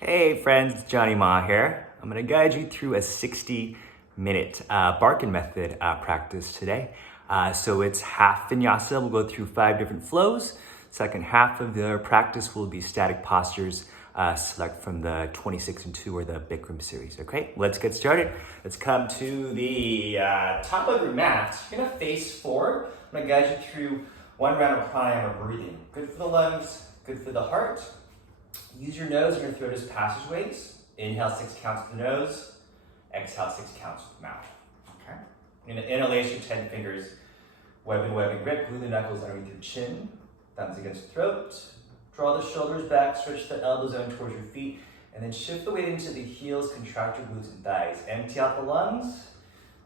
Hey friends, it's Jonny Mah here. I'm going to guide you through a 60-minute Barkan Method practice today. So it's half vinyasa. We'll go through 5 different flows. Second half of the practice will be static postures. Select from the 26 and 2 or the Bikram series. Okay, let's get started. Let's come to the top of your mat. You're going to face forward. I'm going to guide you through 1 round of pranayama breathing. Good for the lungs, good for the heart. Use your nose and your throat as passageways. Inhale 6 counts with the nose. Exhale 6 counts with the mouth. Okay. In the inhalation, 10 fingers. Webbing grip. Glue the knuckles underneath your chin. Thumbs against the throat. Draw the shoulders back. Stretch the elbows down towards your feet. And then shift the weight into the heels. Contract your glutes and thighs. Empty out the lungs.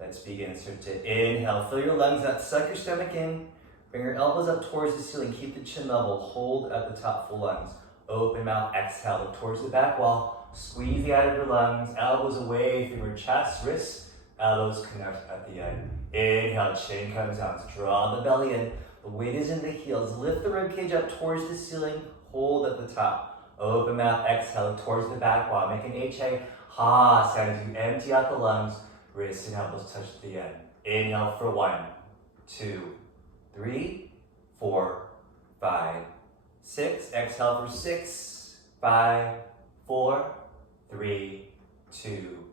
Let's begin. Start to inhale. Fill your lungs out. Suck your stomach in. Bring your elbows up towards the ceiling. Keep the chin level. Hold at the top, full lungs. Open mouth, exhale, look towards the back wall. Squeeze the out of your lungs, elbows away from your chest, wrists, elbows connect at the end. Inhale, chin comes down. Draw the belly in. The weight is in the heels. Lift the ribcage up towards the ceiling. Hold at the top. Open mouth, exhale, look towards the back wall. Make an HA, ha sound as you empty out the lungs. Wrists and elbows touch at the end. Inhale for 1, 2, 3, 4, 5, 6, exhale for 6, 5, 4, 3, 2,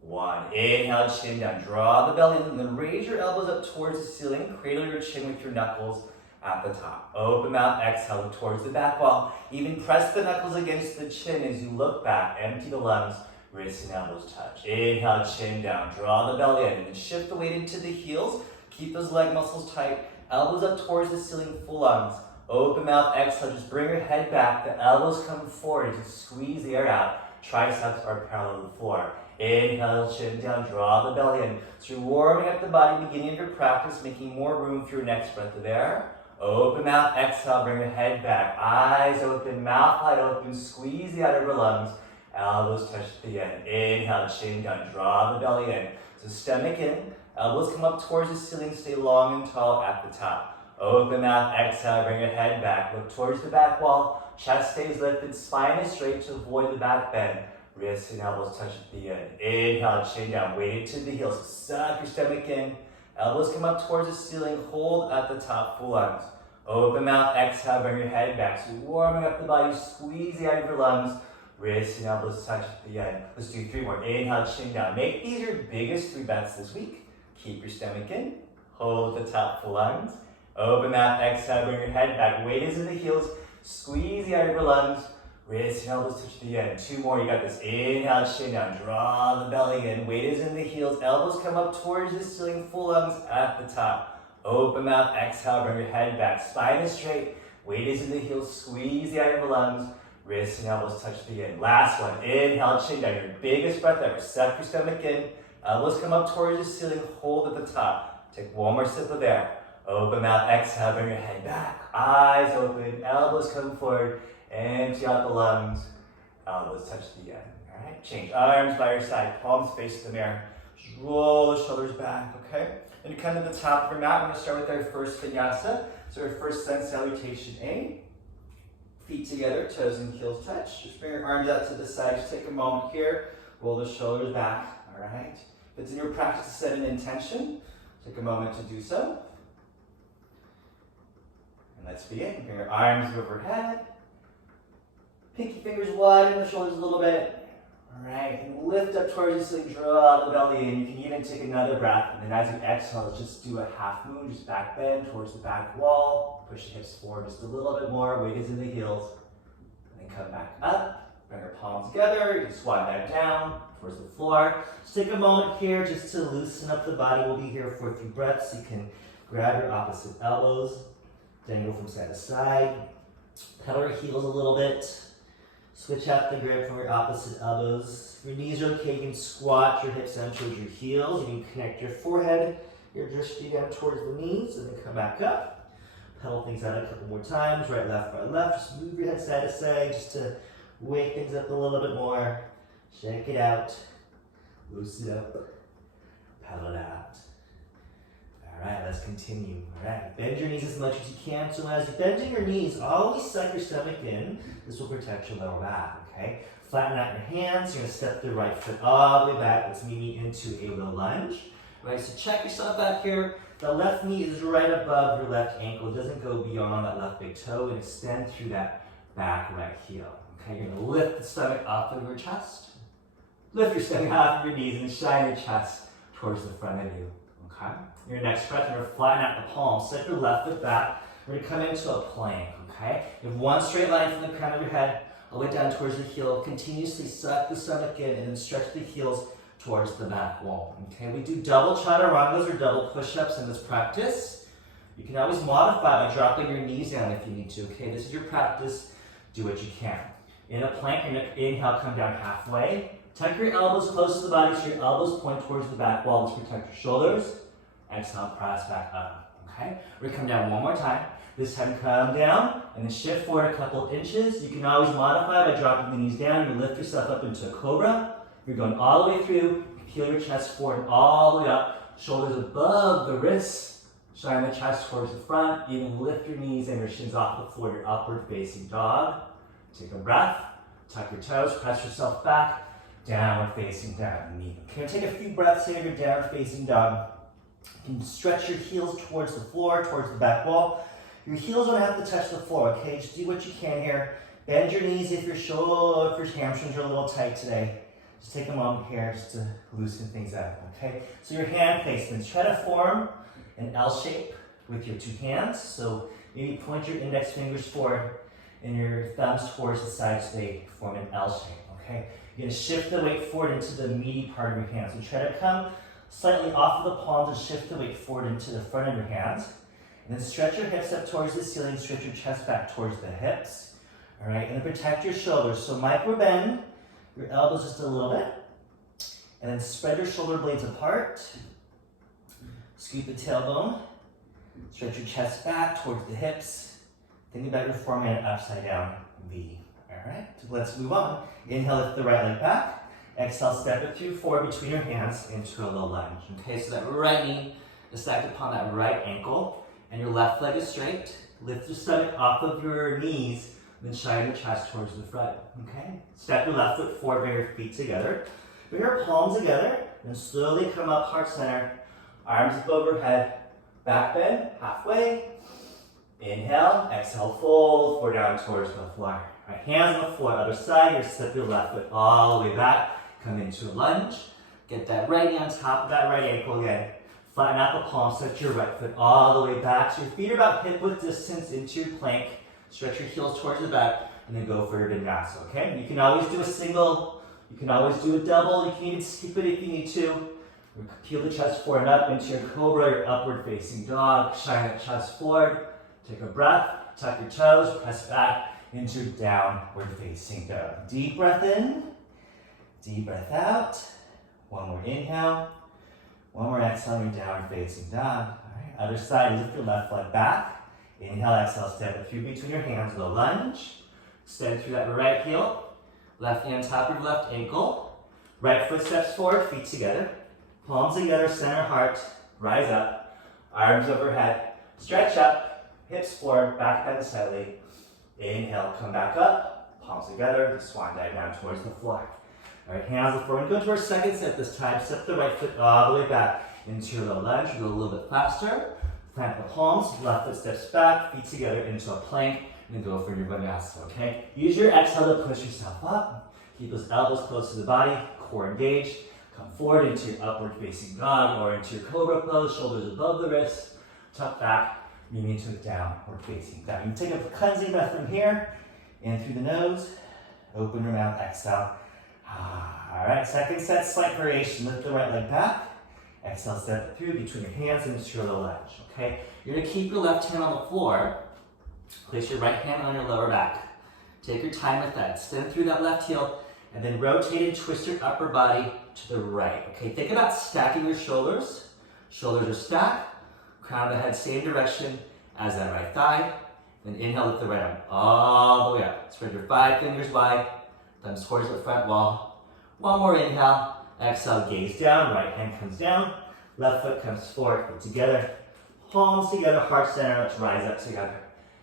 1. Inhale, chin down, draw the belly in, and then raise your elbows up towards the ceiling. Cradle your chin with your knuckles at the top. Open mouth, exhale, look towards the back wall. Even press the knuckles against the chin as you look back. Empty the lungs, wrists and elbows touch. Inhale, chin down, draw the belly in, and then shift the weight into the heels. Keep those leg muscles tight. Elbows up towards the ceiling, full lungs. Open mouth, exhale, just bring your head back. The elbows come forward, just squeeze the air out. Triceps are parallel to the floor. Inhale, chin down, draw the belly in. So you're warming up the body, beginning of your practice, making more room for your next breath of air. Open mouth, exhale, bring your head back. Eyes open, mouth wide open, squeeze the out of your lungs. Elbows touch at the end. Inhale, chin down, draw the belly in. So stomach in, elbows come up towards the ceiling, stay long and tall at the top. Open mouth, exhale, bring your head back. Look towards the back wall. Chest stays lifted, spine is straight to avoid the back bend. Wrists and elbows touch at the end. Inhale, chin down, weight to the heels. Suck your stomach in. Elbows come up towards the ceiling. Hold at the top, full lungs. Open mouth, exhale, bring your head back. So you're warming up the body, squeeze the out of your lungs. Wrists and elbows touch at the end. Let's do 3 more. Inhale, chin down. Make these your biggest 3 breaths this week. Keep your stomach in. Hold at the top, full lungs. Open mouth, exhale, bring your head back. Weight is in the heels. Squeeze the out of your lungs. Wrists and elbows touch the end. 2 more, you got this. Inhale, chin down. Draw the belly in. Weight is in the heels. Elbows come up towards the ceiling. Full lungs at the top. Open mouth, exhale, bring your head back. Spine is straight. Weight is in the heels. Squeeze the out of your lungs. Wrists and elbows touch the end. Last one. Inhale, chin down. Your biggest breath ever. Suck your stomach in. Elbows come up towards the ceiling. Hold at the top. Take 1 more sip of air. Open mouth, exhale, bring your head back. Eyes open, elbows come forward. Empty out the lungs. Elbows touch the end. All right, change arms by your side, palms face the mirror. Just roll the shoulders back, okay? Then you come to the top of your mat. We're going to start with our first vinyasa. So our first sun salutation A. Feet together, toes and heels touch. Just bring your arms out to the side. Just take a moment here. Roll the shoulders back, all right? If it's in your practice to set an intention, take a moment to do so. And let's begin. Bring your arms overhead. Pinky fingers widen the shoulders a little bit. All right, and lift up towards the ceiling, draw the belly in. You can even take another breath. And then as you exhale, let's just do a half moon, just back bend towards the back wall. Push the hips forward just a little bit more. Weight is in the heels. And then come back up. Bring your palms together. You can squat back down towards the floor. Just take a moment here just to loosen up the body. We'll be here for a few breaths. You can grab your opposite elbows. Dangle from side to side. Pedal your heels a little bit. Switch out the grip from your opposite elbows. If your knees are okay, you can squat your hips down towards your heels. You can connect your forehead, your drishti down towards the knees, and then come back up. Pedal things out a couple more times. Right, left, right, left. Just move your head side to side just to wake things up a little bit more. Shake it out. Loosen it up. Pedal it out. All right, let's continue. All right, bend your knees as much as you can. So as you're bending your knees, always suck your stomach in. This will protect your lower back, okay? Flatten out your hands. You're gonna step the right foot all the way back. Let's meet into a low lunge. All right, so check yourself out here. The left knee is right above your left ankle. It doesn't go beyond that left big toe and extend through that back right heel. Okay, you're gonna lift the stomach off of your chest. Lift your stomach off your knees and shine your chest towards the front of you. Okay? Your next breath, you're gonna flatten out the palms. Step your left foot back. We're gonna come into a plank. Okay? You have one straight line from the crown of your head all the way down towards the heel. Continuously suck the stomach in and then stretch the heels towards the back wall. Okay? We do double chaturangas or double push-ups in this practice. You can always modify by dropping your knees down if you need to. Okay? This is your practice. Do what you can. In a plank, you're gonna inhale, come down halfway. Tuck your elbows close to the body so your elbows point towards the back wall. Let's protect your shoulders. Exhale, press back up. Okay? We're gonna come down one more time. This time come down and then shift forward a couple inches. You can always modify by dropping the knees down. You lift yourself up into a cobra. You're going all the way through. Peel your chest forward all the way up. Shoulders above the wrists. Shine the chest towards the front. Even lift your knees and your shins off the floor. Your upward facing dog. Take a breath. Tuck your toes. Press yourself back. Downward facing dog. Knee. Okay, take a few breaths here. Your downward facing dog. You can stretch your heels towards the floor, towards the back wall. Your heels don't have to touch the floor, okay? Just do what you can here. Bend your knees if your hamstrings are a little tight today. Just take a moment here just to loosen things up, okay? So your hand placements, try to form an L shape with your two hands. So maybe point your index fingers forward and your thumbs towards the side so they form an L shape, okay? You're gonna shift the weight forward into the meaty part of your hands. So try to come slightly off of the palms and shift the weight forward into the front of your hands. And then stretch your hips up towards the ceiling, stretch your chest back towards the hips. All right, and then protect your shoulders. So micro bend your elbows just a little bit. And then spread your shoulder blades apart. Scoop the tailbone. Stretch your chest back towards the hips. Think about your forming an upside down V. All right, so let's move on. Inhale, lift the right leg back. Exhale, step it through forward between your hands into a low lunge. Okay, so that right knee is stacked upon that right ankle, and your left leg is straight. Lift your stomach off of your knees, then shine your chest towards the front. Okay? Step your left foot forward, bring your feet together. Bring your palms together, and slowly come up heart center. Arms up overhead. Back bend, halfway. Inhale, exhale, fold, forward down towards the floor. Right, hands on the floor, other side. You're step your left foot all the way back. Come into a lunge. Get that right knee on top of that right ankle again. Flatten out the palms, set your right foot all the way back. So your feet are about hip width distance into your plank. Stretch your heels towards the back, and then go for your vinyasa, okay? You can always do a single. You can always do a double. You can even skip it if you need to. Peel the chest forward and up into your cobra, your upward facing dog. Shine that chest forward. Take a breath. Tuck your toes. Press back into downward facing dog. Deep breath in. Deep breath out. One more inhale. One more exhale, your downward facing dog. All right, other side, lift your left leg back. Inhale, exhale, step it through between your hands, low lunge. Extend through that right heel. Left knee on top of your left ankle. Right foot steps forward, feet together. Palms together, center heart. Rise up. Arms overhead. Stretch up. Hips forward, back bend slightly. Inhale, come back up. Palms together, swan dive down towards the floor. All right, hands on the floor. And go to our second set this time. Step the right foot all the way back into your low lunge. Go a little bit faster. Plant the palms. Left foot steps back. Feet together into a plank. And then go for your vinyasa, okay? Use your exhale to push yourself up. Keep those elbows close to the body. Core engaged. Come forward into your upward facing dog or into your cobra pose. Shoulders above the wrists. Tuck back. Moving into a downward facing dog. You can take a cleansing breath from here. In through the nose. Open your mouth. Exhale. All right, second set, slight variation. Lift the right leg back. Exhale, step through between your hands into your low lunge, okay? You're gonna keep your left hand on the floor. Place your right hand on your lower back. Take your time with that. Extend through that left heel, and then rotate and twist your upper body to the right, okay? Think about stacking your shoulders. Shoulders are stacked. Crown of the head, same direction as that right thigh. Then inhale, lift the right arm all the way up. Spread your 5 fingers wide. Thumbs towards the front wall. One more inhale. Exhale, gaze down. Right hand comes down. Left foot comes forward. Feet together. palms together, heart center. Let's rise up together.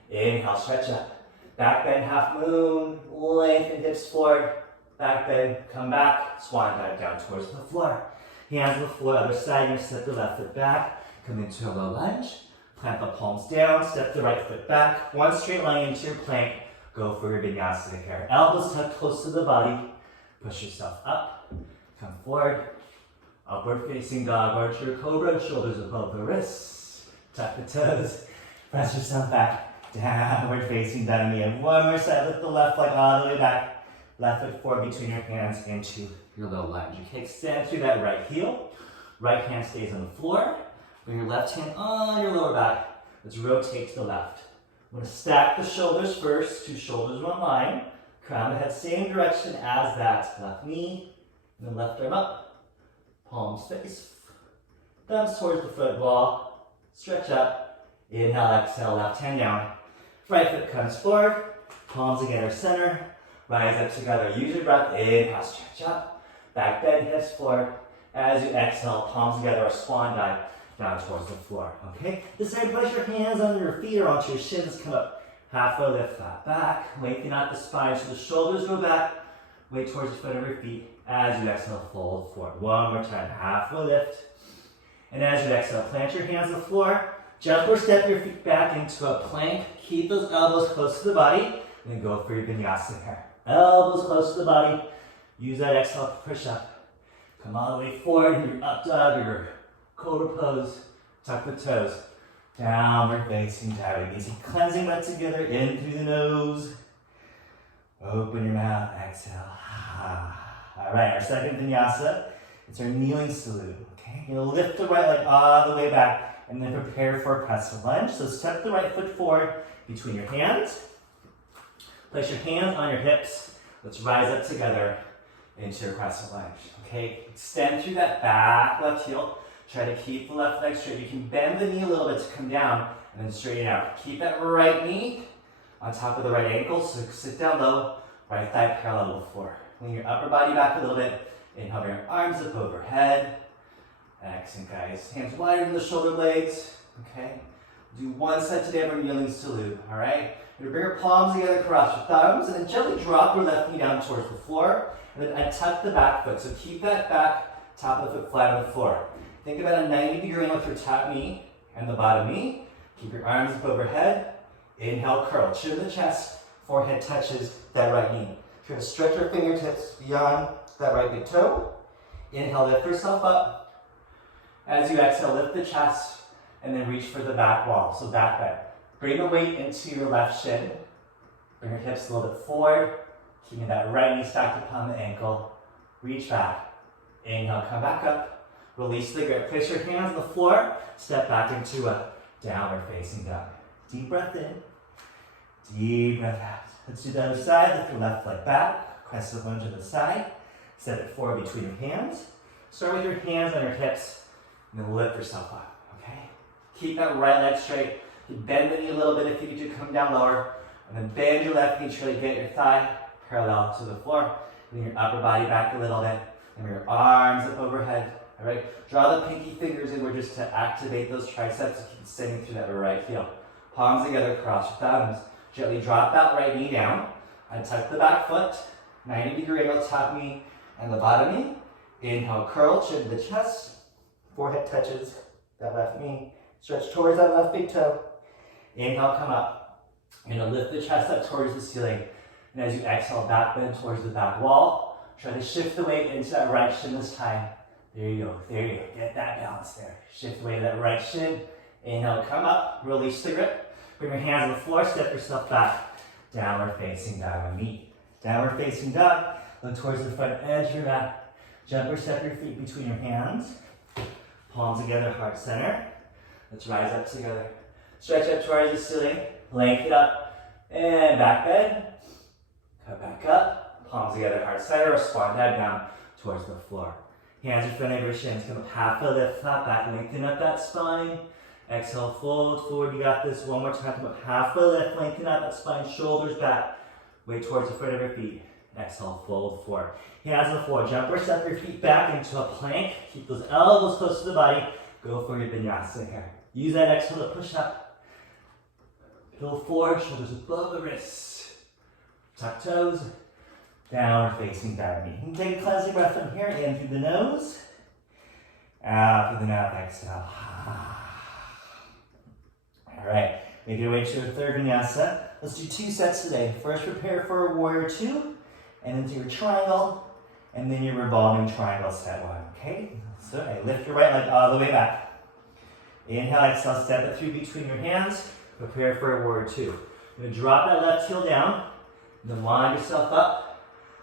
Inhale, stretch up. Back bend, half moon. Lengthen hips forward. Back bend, come back. Swan dive down towards the floor. Hands on the floor, other side. You're gonna step the left foot back. Come into a low lunge. Plant the palms down. Step the right foot back. One straight line into your plank. Go for your vinyasa here. Elbows tucked close to the body. Push yourself up. Come forward. Upward facing dog. Arch your cobra. Shoulders above the wrists. Tuck the toes. Press yourself back. Downward facing dog again. One more side. Lift the left leg all the way back. Left foot forward between your hands into your low lunge. Okay, extend through that right heel. Right hand stays on the floor. Bring your left hand on your lower back. Let's rotate to the left. I'm going to stack the shoulders first. Two shoulders, one line. Crown the head same direction as that. Left knee. And then left arm up. Palms face. Thumbs towards the foot wall. Stretch up. Inhale, exhale, left hand down. Right foot comes forward. Palms together, center. Rise up together. Use your breath. Inhale, stretch up. Back bend, hips forward. As you exhale, palms together, or swan dive down towards the floor. Okay? This time, place your hands on your feet or onto your shins. Come up. Halfway lift, flat back. Lengthen out the spine so the shoulders go back. Weight towards the foot of your feet. As you exhale, fold forward. One more time. Halfway lift. And as you exhale, plant your hands on the floor. Jump or step your feet back into a plank. Keep those elbows close to the body. And then go for your vinyasa here. Elbows close to the body. Use that exhale to push up. Come all the way forward in your up dog or your cobra pose. Tuck the toes. Downward facing dog. Easy cleansing breath together. In through the nose. Open your mouth. Exhale. All right, our second vinyasa. It's our kneeling salute. Okay, you'll lift the right leg all the way back and then prepare for a crescent lunge. So step the right foot forward between your hands. Place your hands on your hips. Let's rise up together into your crescent lunge. Okay, extend through that back left heel. Try to keep the left leg straight. You can bend the knee a little bit to come down and then straighten out. Keep that right knee on top of the right ankle. So sit down low, right thigh parallel to the floor. Lean your upper body back a little bit. Inhale, bring your arms up overhead. Excellent, guys. Hands wider than the shoulder blades. Okay. Do one set today of our kneeling salute. All right. You're gonna bring your palms together, cross your thumbs, and then gently drop your left knee down towards the floor. And then tuck the back foot. So keep that back top of the foot flat on the floor. Think about a 90-degree angle with your top knee and the bottom knee. Keep your arms up overhead. Inhale, curl. Chin to the chest. Forehead touches that right knee. Try to stretch your fingertips beyond that right big toe. Inhale, lift yourself up. As you exhale, lift the chest and then reach for the back wall. So back bend. Bring the weight into your left shin. Bring your hips a little bit forward. Keeping that right knee stacked upon the ankle. Reach back. Inhale, come back up. Release the grip. Place your hands on the floor. Step back into a downward facing dog. Deep breath in. Deep breath out. Let's do the other side. Lift your left leg back. Crescent lunge to the side. Step it forward between your hands. Start with your hands on your hips. And then lift yourself up. Okay? Keep that right leg straight. Bend the knee a little bit if you need to come down lower. And then bend your left knee. Try to get your thigh parallel to the floor. Bring your upper body back a little bit. And bring your arms up overhead. All right, draw the pinky fingers inward just to activate those triceps. Keep extending through that right heel. Palms together, cross your thumbs. Gently drop that right knee down. And tuck the back foot. 90-degree angle, top knee and the bottom knee. Inhale, curl, chin to the chest. Forehead touches that left knee. Stretch towards that left big toe. Inhale, come up. You're gonna lift the chest up towards the ceiling. And as you exhale, back bend towards the back wall. Try to shift the weight into that right shin this time. There you go, there you go. Get that balance there. Shift the weight of that right shin. Inhale, come up, release the grip. Bring your hands on the floor, step yourself back. Downward facing dog on knee. Downward facing dog. Look towards the front edge of your mat. Jump or step your feet between your hands. Palms together, heart center. Let's rise up together. Stretch up towards the ceiling. Lengthen up. And back bend. Come back up. Palms together, heart center. Or swan dive down towards the floor. Hands in front of your shins. Come up, half a lift, flat back. Lengthen up that spine. Exhale, fold forward. You got this. One more time. Come up, half a lift. Lengthen out that spine. Shoulders back. Weight towards the front of your feet. Exhale, fold forward. Hands on the floor. Jump or step your feet back into a plank. Keep those elbows close to the body. Go for your vinyasa here. Use that exhale to push up. Go forward, shoulders above the wrists. Tuck toes. Downward facing dog knee. You can take a cleansing breath from here, in through the nose. Out through the mouth, exhale. All right, make your way to your third vinyasa. Let's do 2 sets today. First, prepare for a warrior 2, and then do your triangle, and then your revolving triangle set 1, okay? So lift your right leg all the way back. Inhale, exhale, step it through between your hands. Prepare for a warrior 2. You're gonna drop that left heel down, then wind yourself up,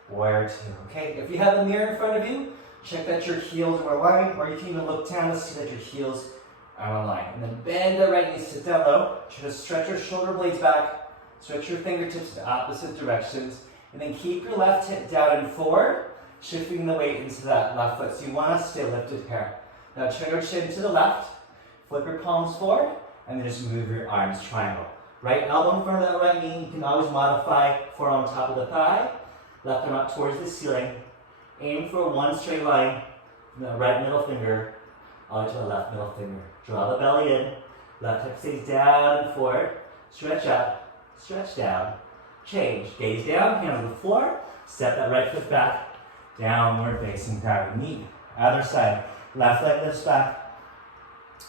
warrior 2, okay? If you have a mirror in front of you, check that your heels are aligned, or you can even look down to see that your heels are aligned. And then bend the right knee, sit down low. Try to stretch your shoulder blades back, stretch your fingertips in opposite directions, and then keep your left hip down and forward, shifting the weight into that left foot. So you want to stay lifted here. Now turn your chin to the left, flip your palms forward, and then just move your arms triangle. Right elbow in front of that right knee. You can always modify forearm on top of the thigh, left arm up towards the ceiling. Aim for one straight line from the right middle finger all the way to the left middle finger. Draw the belly in, left hip stays down and forward, stretch up, stretch down, change, gaze down, hands on the floor, step that right foot back, downward facing dog knee. Other side, left leg lifts back,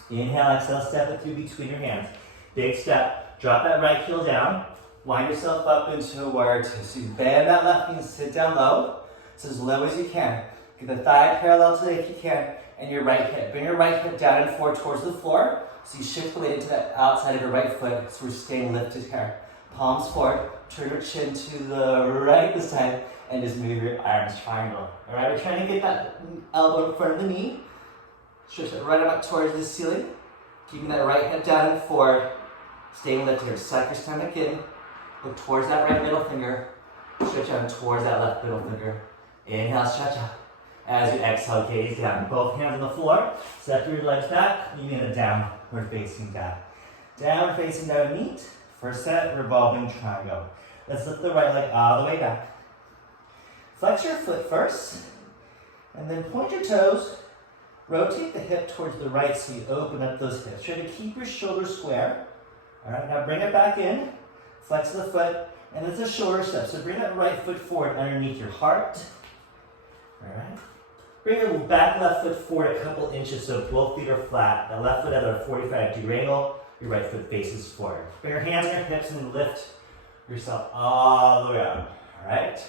inhale, exhale, step it through between your hands. Big step, drop that right heel down, wind yourself up into a warrior 2. So you bend that left knee, sit down low, so as low as you can. Get the thigh parallel to the if you can, and your right hip. Bring your right hip down and forward towards the floor, so you shift the weight into that outside of your right foot, so we're staying lifted here. Palms forward, turn your chin to the right this time, and just move your arms triangle. All right, we're trying to get that elbow in front of the knee. Stretch it right up towards the ceiling, keeping that right hip down and forward, staying lifted here. Suck your stomach in, look towards that right middle finger, stretch out towards that left middle finger. Inhale, stretch up. As you exhale, gaze down. Both hands on the floor. Step your legs back. You need a downward facing dog. Downward facing dog neat. First set, revolving triangle. Let's lift the right leg all the way back. Flex your foot first. And then point your toes. Rotate the hip towards the right so you open up those hips. Try to keep your shoulders square. All right, now bring it back in. Flex the foot. And it's a shoulder step. So bring that right foot forward underneath your heart. All right. Bring your back left foot forward a couple inches so both feet are flat. The left foot at a 45-degree angle. Your right foot faces forward. Bring your hands on your hips and then lift yourself all the way up. All right.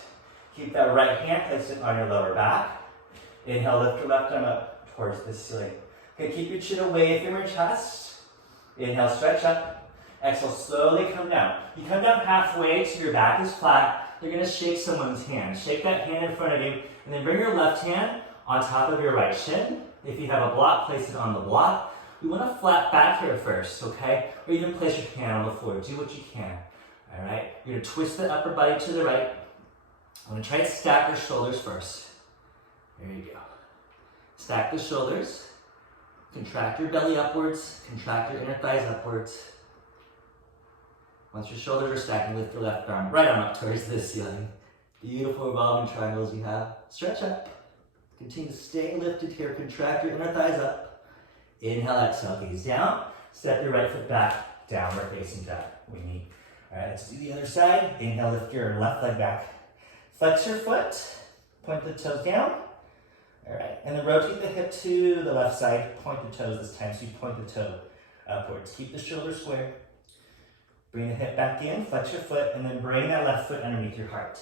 Keep that right hand placed on your lower back. Inhale, lift your left arm up towards the ceiling. Okay, keep your chin away from your chest. Inhale, stretch up. Exhale, slowly come down. You come down halfway so your back is flat. You're going to shake someone's hand. Shake that hand in front of you, and then bring your left hand on top of your right shin. If you have a block, place it on the block. We want to flat back here first, okay? Or even place your hand on the floor. Do what you can, all right? You're going to twist the upper body to the right. I'm going to try to stack your shoulders first. There you go. Stack the shoulders. Contract your belly upwards. Contract your inner thighs upwards. Once your shoulders are stacked, lift your left arm, right arm up towards the ceiling. Beautiful revolving triangles you have. Stretch up. Continue to stay lifted here. Contract your inner thighs up. Inhale, exhale, gaze down. Step your right foot back, downward facing dog. We need. All right, let's do the other side. Inhale, lift your left leg back. Flex your foot. Point the toes down. All right, and then rotate the hip to the left side. Point the toes this time, so you point the toe upwards. Keep the shoulders square. Bring the hip back in, flex your foot, and then bring that left foot underneath your heart.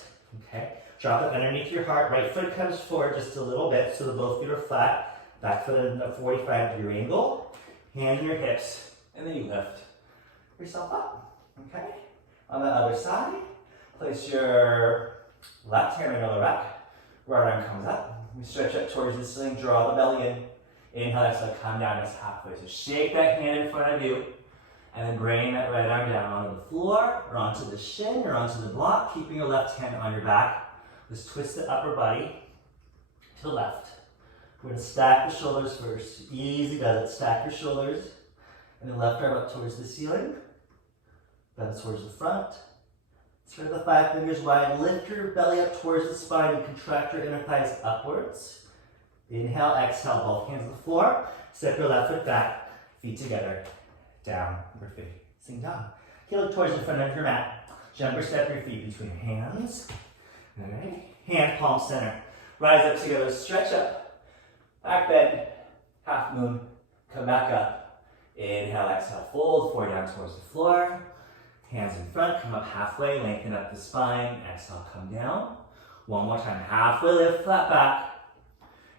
Okay? Drop it underneath your heart. Right foot comes forward just a little bit so that both feet are flat. Back foot in a 45-degree angle. Hand your hips, and then you lift yourself up. Okay? On the other side, place your left hand in the rack. Right arm comes up. You stretch up towards the ceiling, draw the belly in. Inhale, exhale, come down just halfway. So shake that hand in front of you. And then bring that right arm down onto the floor, or onto the shin, or onto the block, keeping your left hand on your back. Just twist the upper body to the left. We're going to stack the shoulders first. Easy does it. Stack your shoulders, and then left arm up towards the ceiling. Bend towards the front. Spread the 5 fingers wide. Lift your belly up towards the spine and contract your inner thighs upwards. Inhale, exhale, both hands on the floor. Step your left foot back, feet together. downward facing dog. Okay, look towards the front of your mat. Jump or step your feet between your hands. All right, hand palm center. Rise up together, stretch up. Back bend, half moon, come back up. Inhale, exhale, fold, forward down towards the floor. Hands in front, come up halfway, lengthen up the spine. Exhale, come down. One more time, halfway lift, flat back.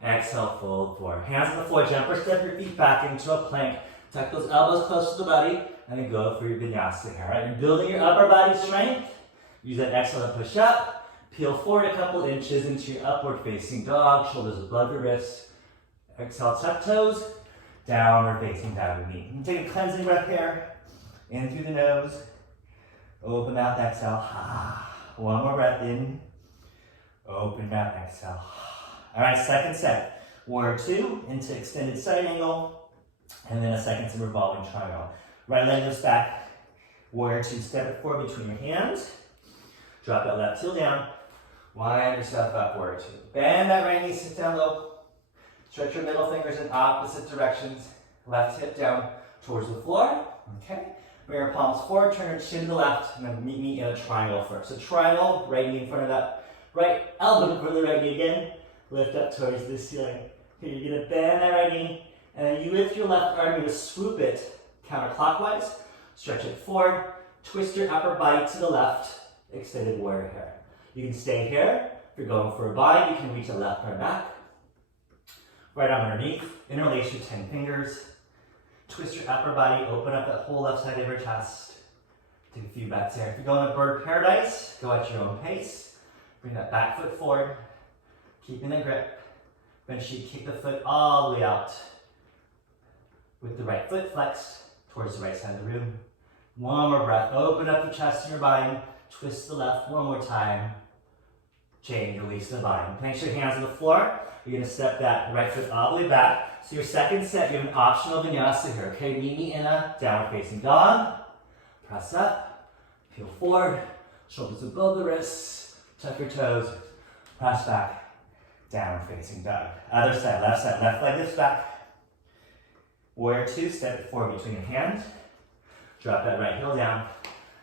Exhale, fold forward. Hands on the floor, jump or step your feet back into a plank. Tuck those elbows close to the body, and then go for your vinyasa here. All right, you're building your upper body strength. Use that exhale to push up. Peel forward a couple inches into your upward facing dog, shoulders above your wrists. Exhale, tuck toes, downward facing dog knee. And take a cleansing breath here. In through the nose. Open mouth, exhale. One more breath in. Open mouth, exhale. All right, second set. Warrior two into extended side angle. And then a second to revolving triangle. Right leg goes back. Warrior two, step it forward between your hands. Drop that left heel down. Wind yourself up, warrior two. Bend that right knee, sit down low. Stretch your middle fingers in opposite directions. Left hip down towards the floor. Okay. Bring your palms forward, turn your chin to the left, and then meet me in a triangle first. So triangle, right knee in front of that right elbow in front of the right knee again. Lift up towards the ceiling. Okay, you're gonna bend that right knee, and then you with your left arm, you're gonna swoop it counterclockwise. Stretch it forward. Twist your upper body to the left. Extended warrior here. You can stay here. If you're going for a bind, you can reach the left arm back. Right arm underneath. Interlace your 10 fingers. Twist your upper body. Open up that whole left side of your chest. Take a few breaths here. If you're going to bird paradise, go at your own pace. Bring that back foot forward. Keeping the grip. Eventually kick the foot all the way out. With the right foot flexed towards the right side of the room. One more breath. Open up the chest and your body. Twist the left one more time. Change, release the body. Place your hands on the floor. You're going to step that right foot all the way back. So your second set, you have an optional vinyasa here. Okay, meet me in a downward facing dog. Press up. Peel forward. Shoulders above the wrists. Tuck your toes. Press back. Downward facing dog. Other side, left leg lifts back. Warrior two, step it forward between your hands. Drop that right heel down.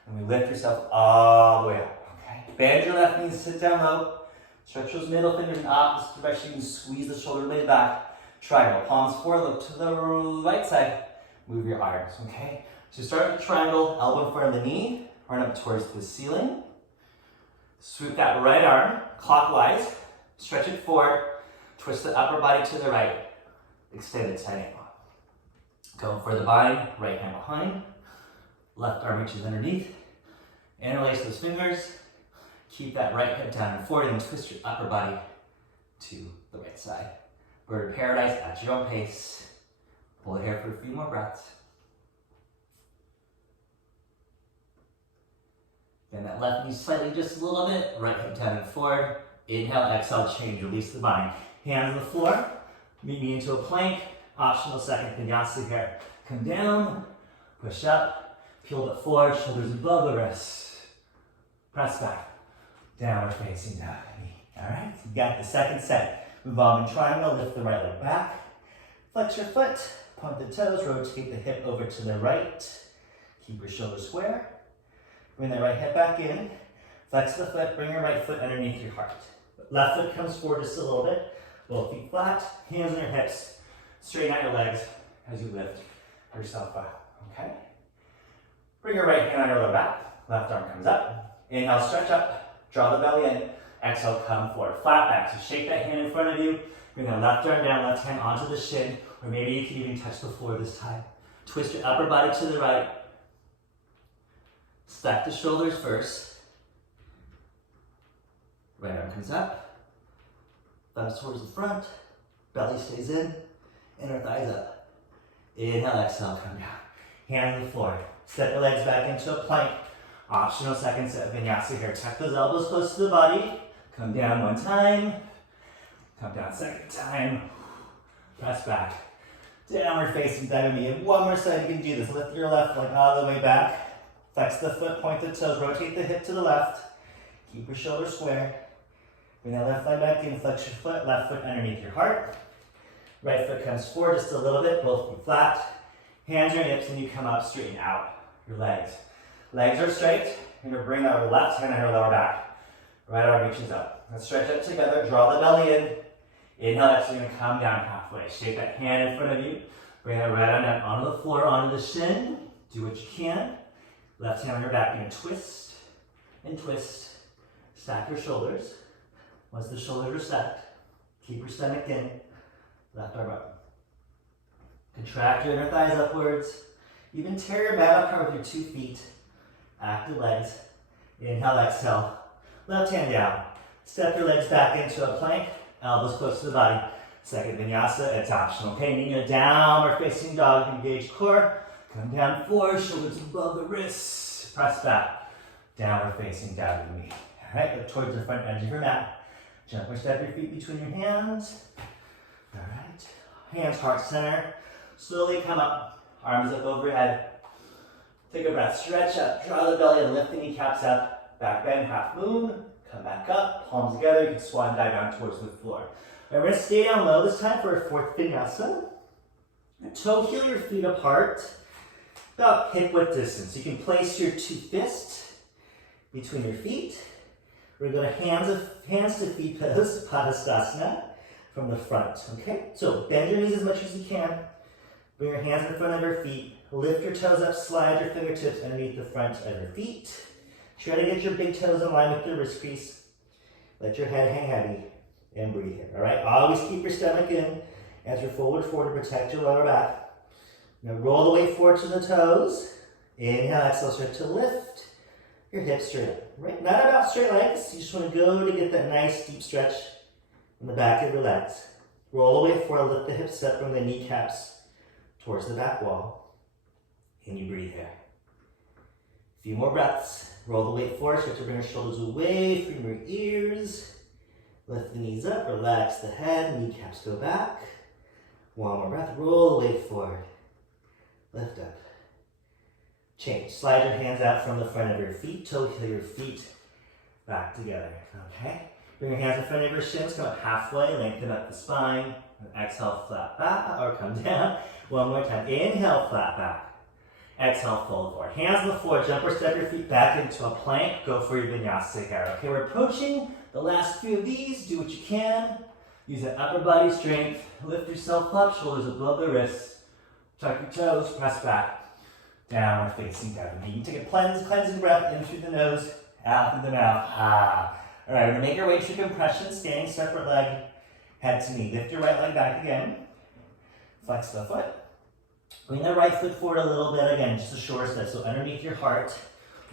And we lift yourself all the way up. Okay. Bend your left knee, sit down low. Stretch those middle fingers in opposite direction. You can squeeze the shoulder blade back. Triangle, palms forward, look to the right side. Move your arms, okay? So start with triangle, elbow in front of the knee, run up towards the ceiling. Swoop that right arm clockwise. Stretch it forward. Twist the upper body to the right. Extended side angle. Going for the body, right hand behind. Left arm reaches underneath. Interlace those fingers. Keep that right hip down and forward and twist your upper body to the right side. Bird paradise at your own pace. Hold it here for a few more breaths. Bend that left knee slightly just a little bit. Right hip down and forward. Inhale, exhale, change, release the body. Hands on the floor. Meet me into a plank. Optional second vinyasa here. Come down, push up, peel it forward, shoulders above the wrists. Press back. Downward facing dog. All right, so you got the second set. Revolving triangle, lift the right leg back. Flex your foot, point the toes, rotate the hip over to the right. Keep your shoulders square. Bring that right hip back in. Flex the foot, bring your right foot underneath your heart. Left foot comes forward just a little bit. Both feet flat, hands on your hips. Straighten out your legs as you lift yourself up, okay? Bring your right hand on your lower back. Left arm comes up. Inhale, stretch up. Draw the belly in. Exhale, come forward. Flat back. So shake that hand in front of you. Bring that left arm down, left hand onto the shin. Or maybe you can even touch the floor this time. Twist your upper body to the right. Stack the shoulders first. Right arm comes up. Thumbs towards the front. Belly stays in. Inner thighs up. Inhale, exhale, come down. Hands on the floor. Step the legs back into a plank. Optional second set vinyasa here. Tuck those elbows close to the body. Come down one time. Come down second time. Press back. Downward facing dog knee. And one more side you can do this. Lift your left leg all the way back. Flex the foot, point the toes, rotate the hip to the left. Keep your shoulders square. Bring that left leg back in, flex your foot, left foot underneath your heart. Right foot comes forward just a little bit, both feet flat. Hands on your hips, and you come up, straighten out your legs. Legs are straight. You're gonna bring our left hand on your lower back. Right arm reaches up. Let's stretch up together, draw the belly in. Inhale, exhale, you're gonna come down halfway. Shake that hand in front of you. Bring that right arm down onto the floor, onto the shin. Do what you can. Left hand on your back, you're gonna twist and twist. Stack your shoulders. Once the shoulders are stacked, keep your stomach in. Left arm up. Contract your inner thighs upwards. Even tear your mat apart with your 2 feet. Active legs. Inhale, exhale. Left hand down. Step your legs back into a plank. Elbows close to the body. Second vinyasa, it's optional. Okay, knee to downward facing dog. Engage core. Come down forward, shoulders above the wrists. Press back. Downward facing dog knee. All right, look towards the front edge of your mat. Jump or step your feet between your hands. All right, hands heart center. Slowly come up. Arms up overhead. Take a breath. Stretch up. Draw the belly and lift the kneecaps up. Back bend, half moon. Come back up. Palms together. You can swan dive down towards the floor. We're going to stay down low this time for our 4th vinyasa. Toe heel your feet apart. About hip width distance. You can place your 2 fists between your feet. We're going to hands to feet pose, Padasana, from the front. Okay? So bend your knees as much as you can. Bring your hands in front of your feet. Lift your toes up, slide your fingertips underneath the front of your feet. Try to get your big toes in line with your wrist crease. Let your head hang heavy and breathe in. All right? Always keep your stomach in as you forward to protect your lower back. Now roll the weight forward to the toes. Inhale, exhale, start to lift your hips straight up. Right? Not about straight legs. You just want to go to get that nice deep stretch in the back of your legs. Roll the weight forward, lift the hips up from the kneecaps towards the back wall. And you breathe here. A few more breaths. Roll the weight forward, start to bring your shoulders away from your ears. Lift the knees up, relax the head, kneecaps go back. One more breath, roll the weight forward. Lift up. Change. Slide your hands out from the front of your feet, toe heel your feet back together. Okay? Bring your hands in front of your shins, come up halfway, lengthen up the spine. And exhale, flat back, or come down. One more time. Inhale, flat back. Exhale, fold forward. Hands on the floor, jump or step your feet back into a plank. Go for your vinyasa here. Okay, we're approaching the last few of these. Do what you can. Use that upper body strength. Lift yourself up, shoulders above the wrists. Tuck your toes, press back. Downward facing down. You can take a cleansing breath in through the nose, out through the mouth. Ah. All right, we're gonna make our way to compression, standing separate leg, head to knee. Lift your right leg back again. Flex the foot. Bring the right foot forward a little bit again, just a short step, so underneath your heart.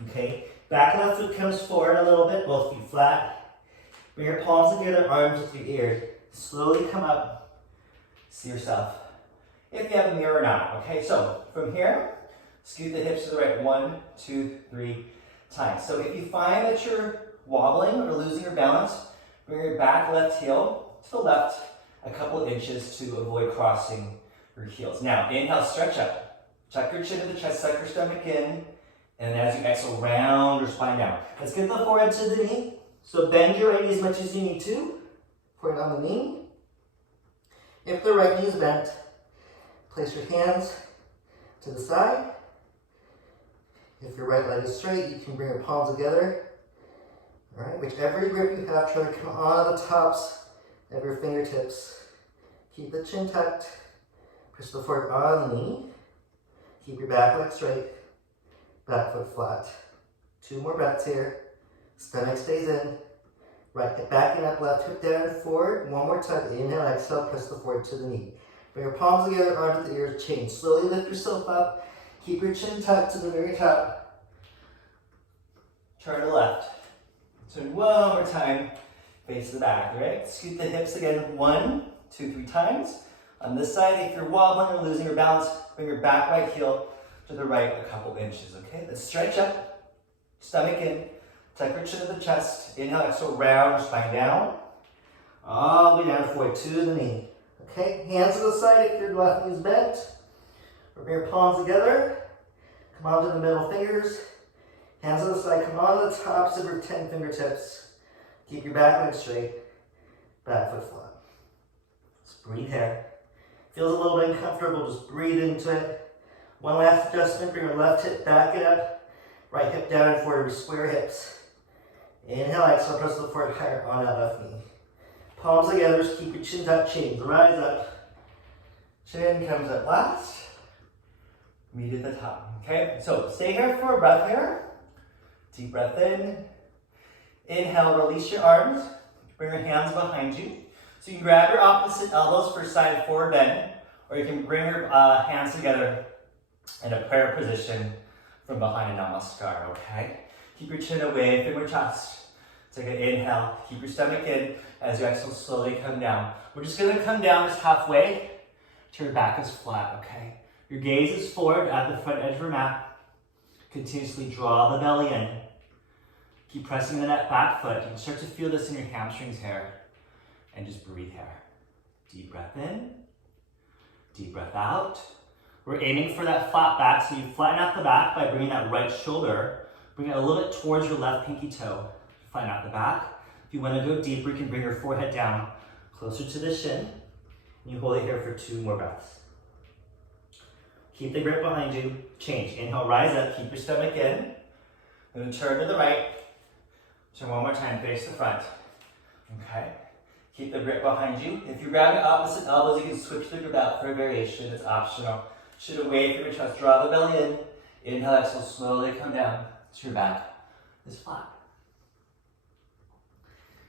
Okay, back left foot comes forward a little bit, both feet flat. Bring your palms together, arms with your ears. Slowly come up. See yourself. If you have a mirror or not, okay? So from here, scoot the hips to the right 1, 2, 3 times. So if you find that you're wobbling or losing your balance, bring your back left heel to the left a couple of inches to avoid crossing your heels. Now, inhale, stretch up. Tuck your chin to the chest, suck your stomach in, and as you exhale, round your spine down. Let's get the forehead to the knee. So bend your right knee as much as you need to. Put it on the knee. If the right knee is bent, place your hands to the side. If your right leg is straight, you can bring your palms together. All right, whichever grip you have, try to come on the tops of your fingertips. Keep the chin tucked. Push the forward on the knee. Keep your back leg straight. Back foot flat. 2 more breaths here. Stomach stays in. Right hip backing up, left hip down and forward. 1 more time. Inhale, exhale, press the forward to the knee. Bring your palms together, arms to the ears, change. Slowly lift yourself up. Keep your chin tucked to the very top. Turn to left. Turn 1 more time. Face the back, right? Scoot the hips again 1, 2, 3 times. On this side, if you're wobbling or losing your balance, bring your back right heel to the right a couple inches, okay? Let's stretch up, stomach in, tuck your chin to the chest. Inhale, exhale, round your spine down. All the way down forward to the knee. Okay, hands to the side if your left knee is bent. Bring your palms together. Come onto the middle fingers. Hands to the side, come onto the tops of your 10 fingertips. Keep your back leg straight, back foot flat. Let's breathe here. Feels a little bit uncomfortable, just breathe into it. One last adjustment, bring your left hip back and up, right hip down and forward, square hips. Inhale, exhale, press the forward higher on that left knee. Palms together, just keep your chin tucked, chin, rise up. Chin comes up last. Meet at the top, okay? So stay here for a breath here. Deep breath in. Inhale, release your arms. Bring your hands behind you. So you can grab your opposite elbows for side forward bend, or you can bring your hands together in a prayer position from behind a namaskar, okay? Keep your chin away from your chest. Take an inhale, keep your stomach in. As you exhale, slowly come down. We're just gonna come down just halfway till your back is flat, okay? Your gaze is forward at the front edge of your mat. Continuously draw the belly in. Keep pressing into that back foot. You can start to feel this in your hamstrings here. And just breathe here. Deep breath in. Deep breath out. We're aiming for that flat back, so you flatten out the back by bringing that right shoulder. Bring it a little bit towards your left pinky toe. Flatten out the back. If you want to go deeper, you can bring your forehead down closer to the shin. And you hold it here for 2 more breaths. Keep the grip behind you. Change. Inhale, rise up. Keep your stomach in. Then turn to the right. Turn one more time, face the front. Okay. Keep the grip behind you. If you're grabbing opposite elbows, you can switch the grip out for a variation. It's optional. Should away from your chest. Draw the belly in. Inhale, exhale, slowly come down to your back is flat.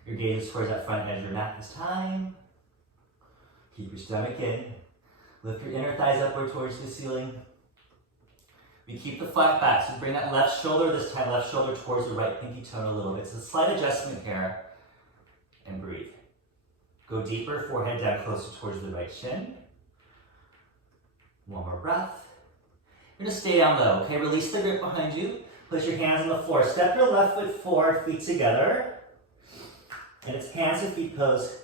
Your gaze is towards that front edge of your mat this time. Keep your stomach in. Lift your inner thighs upward towards the ceiling. We keep the flat back, so bring that left shoulder this time, left shoulder towards the right pinky toe a little bit. So a slight adjustment here, and breathe. Go deeper, forehead down closer towards the right shin. One more breath. You're gonna stay down low, okay? Release the grip behind you. Place your hands on the floor. Step your left foot forward, feet together. And it's hands and feet pose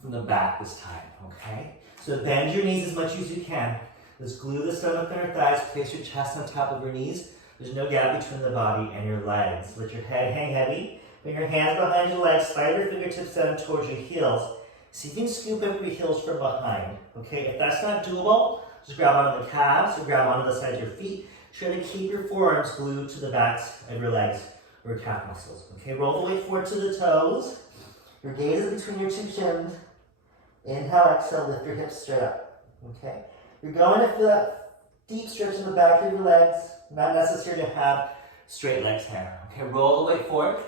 from the back this time, okay? So bend your knees as much as you can. Let's glue the stomach and your thighs. Place your chest on top of your knees. There's no gap between the body and your legs. Let your head hang heavy. Bring your hands behind your legs. Slide your fingertips down towards your heels. See if you can scoop up your heels from behind. Okay, if that's not doable, just grab onto the calves or grab onto the sides of your feet. Try to keep your forearms glued to the backs of your legs or your calf muscles. Okay, roll the weight forward to the toes. Your gaze is between your 2 chins. Inhale, exhale, lift your hips straight up. Okay, you're going to feel that deep stretch in the back of your legs. Not necessary to have straight legs here. Okay, roll the weight forward.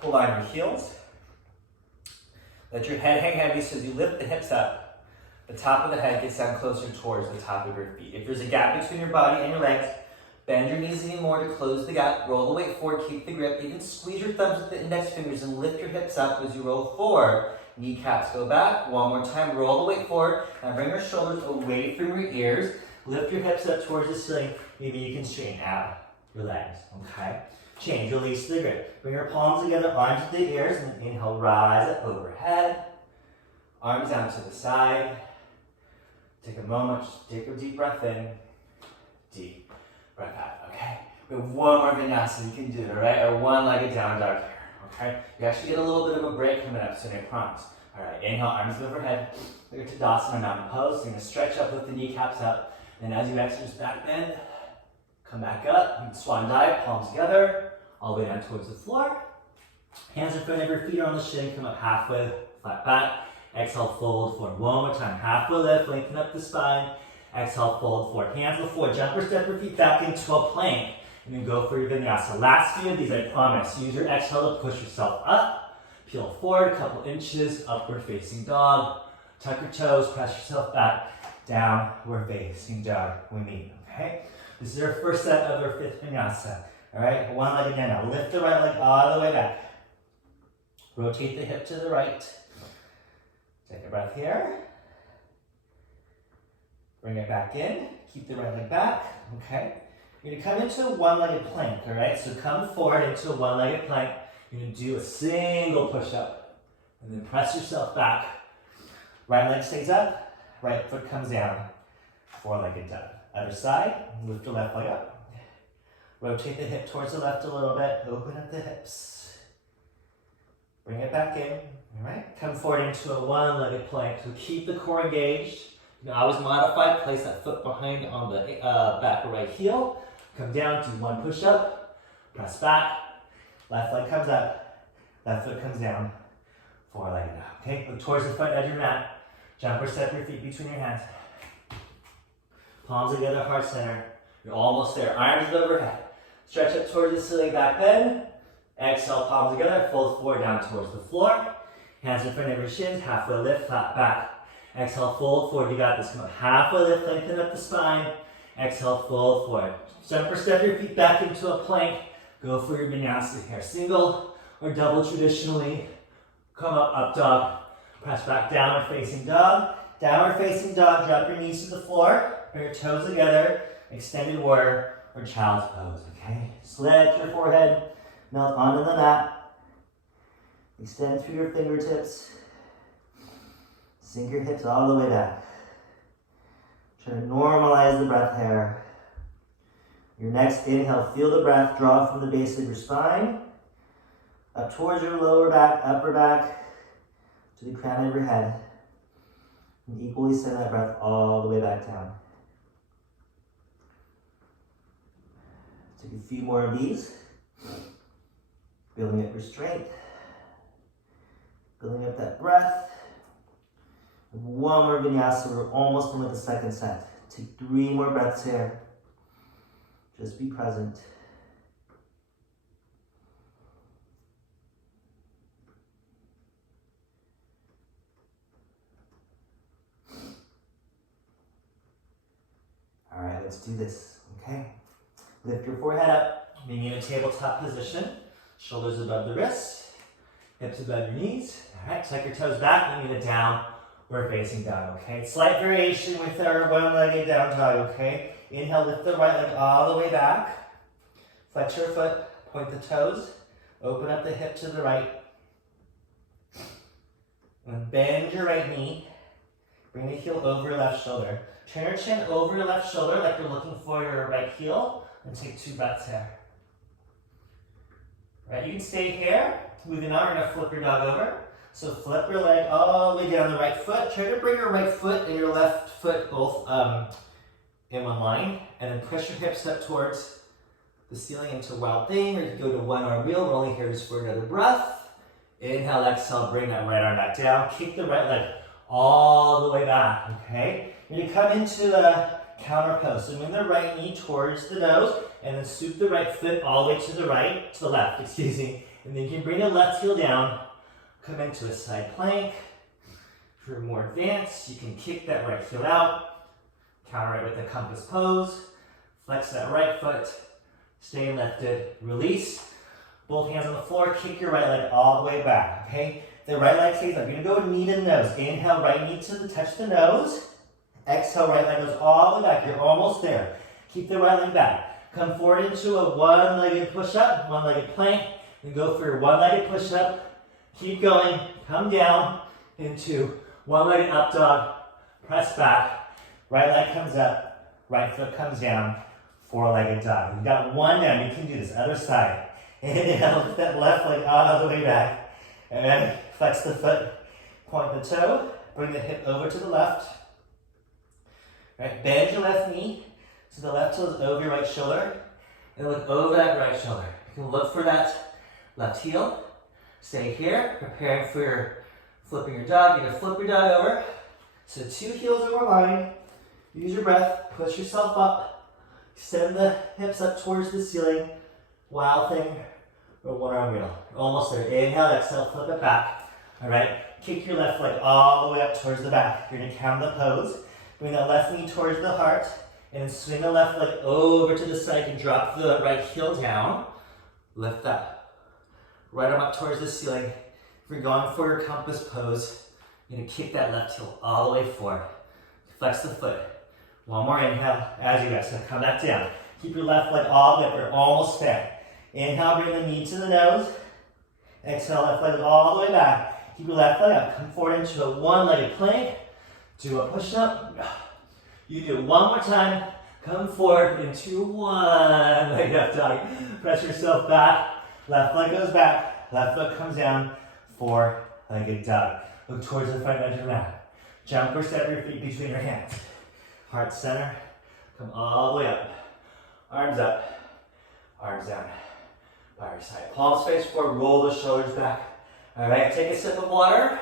Pull on your heels. Let your head hang heavy so as you lift the hips up. The top of the head gets down closer towards the top of your feet. If there's a gap between your body and your legs, bend your knees even more to close the gap. Roll the weight forward, keep the grip. You can squeeze your thumbs with the index fingers and lift your hips up as you roll forward. Kneecaps go back. One more time, roll the weight forward. Now bring your shoulders away from your ears. Lift your hips up towards the ceiling. Maybe you can straighten out your legs, okay? Change, release the grip. Bring your palms together, arms to the ears, and inhale, rise up overhead. Arms down to the side. Take a moment, just take a deep breath in. Deep breath out, okay? We have one more vinyasa you can do, all right? Or one-legged down dog here, okay? You actually get a little bit of a break coming up soon, I promise. All right, inhale, arms overhead. Look at Tadasana, mountain pose. You're gonna stretch up, lift the kneecaps up. And as you exhale, just back bend. Come back up, swan dive, palms together, all the way down towards the floor. Hands in front of your feet or on the shin, come up halfway, flat back. Exhale, fold forward. One more time, halfway lift, lengthen up the spine. Exhale, fold forward. Hands before, jump or step your feet back into a plank. And then go for your vinyasa. Last few of these, I promise. Use your exhale to push yourself up. Peel forward, a couple inches, upward facing dog. Tuck your toes, press yourself back, downward facing dog. We meet, okay? This is our first set of our 5th vinyasa. All right, one leg again now. Lift the right leg all the way back. Rotate the hip to the right. Take a breath here. Bring it back in. Keep the right leg back, okay? You're gonna come into a one-legged plank, all right? So come forward into a one-legged plank. You're gonna do a single push-up. And then press yourself back. Right leg stays up, right foot comes down. 4-legged dog. Other side, lift your left leg up. Rotate the hip towards the left a little bit. Open up the hips. Bring it back in, all right? Come forward into a one-legged plank. So keep the core engaged. You can always modify, place that foot behind on the back right heel. Come down, do one push-up, press back, left leg comes up, left foot comes down, four-legged up. Okay, look towards the front edge of your mat. Jump or step your feet between your hands. Palms together, heart center. You're almost there. Arms overhead. Stretch up towards the ceiling, back bend. Exhale, palms together, fold forward down towards the floor. Hands in front of your shins, halfway lift, flat back. Exhale, fold forward. You got this. Come up, halfway lift, lengthen up the spine. Exhale, fold forward. Jump or step your feet back into a plank. Go for your vinyasa here. Single or double traditionally. Come up dog. Press back, downward facing dog. Downward facing dog, drop your knees to the floor. Bring your toes together. Extended warrior or child's pose, okay? Sledge your forehead, melt onto the mat. Extend through your fingertips. Sink your hips all the way back. Try to normalize the breath here. Your next inhale, feel the breath draw from the base of your spine, up towards your lower back, upper back, to the crown of your head. And equally send that breath all the way back down. Take a few more of these. Building up your strength. Building up that breath. One more vinyasa, we're almost done with the second set. Take 3 more breaths here. Just be present. All right, let's do this, okay? Lift your forehead up, being in a tabletop position. Shoulders above the wrists, hips above your knees. All right, tuck your toes back, bring it down. We're facing dog, okay? Slight variation with our one-legged down dog, okay? Inhale, lift the right leg all the way back. Flex your foot, point the toes, open up the hip to the right. And bend your right knee. Bring the heel over your left shoulder. Turn your chin over your left shoulder like you're looking for your right heel. And take 2 breaths here. All right, you can stay here. Moving on, we're gonna flip your dog over. So flip your leg all the way down the right foot. Try to bring your right foot and your left foot both in one line. And then push your hips up towards the ceiling into wild thing. Or you can go to one arm wheel. We're only here just for another breath. Inhale, exhale, bring that right arm back down. Kick the right leg all the way back, okay? You're gonna come into the counter pose. So move the right knee towards the nose and then scoop the right foot all the way to the left, excuse me. And then you can bring the left heel down. Come into a side plank. For more advanced, you can kick that right heel out. Counter it with the compass pose. Flex that right foot. Stay lifted. Release. Both hands on the floor. Kick your right leg all the way back. Okay? The right leg stays up. You're gonna go knee to the nose. Inhale, right knee to touch the nose. Exhale, right leg goes all the way back. You're almost there. Keep the right leg back. Come forward into a one-legged push-up, one-legged plank. Then go for your one-legged push-up. Keep going, come down into one-legged up dog, press back, right leg comes up, right foot comes down, 4-legged dog. You've got one down, you can do this, other side. Inhale, lift that left leg all the way back, and then flex the foot, point the toe, bring the hip over to the left. Right, bend your left knee, so the left toe is over your right shoulder, and look over that right shoulder. You can look for that left heel. Stay here, preparing for your flipping your dog. You're gonna flip your dog over. So 2 heels over line. Use your breath, push yourself up. Extend the hips up towards the ceiling. Wild thing, or one arm wheel. Almost there. Inhale, exhale, flip it back. All right, kick your left leg all the way up towards the back. You're gonna count the pose. Bring that left knee towards the heart. And then swing the left leg over to the side and drop the right heel down. Lift up. Right arm up towards the ceiling. If you're going for your compass pose, you're gonna kick that left heel all the way forward. Flex the foot. One more inhale as you exhale. Come back down. Keep your left leg all the way up. You're almost there. Inhale, bring the knee to the nose. Exhale, left leg all the way back. Keep your left leg up. Come forward into a one-legged plank. Do a push-up. You do it one more time. Come forward into one-legged up dog. Press yourself back. Left leg goes back, left foot comes down, 4-legged dog. Look towards the front edge of the mat. Jump or step your feet between your hands. Heart center. Come all the way up. Arms up. Arms down. By your side. Palms face forward. Roll the shoulders back. All right, take a sip of water.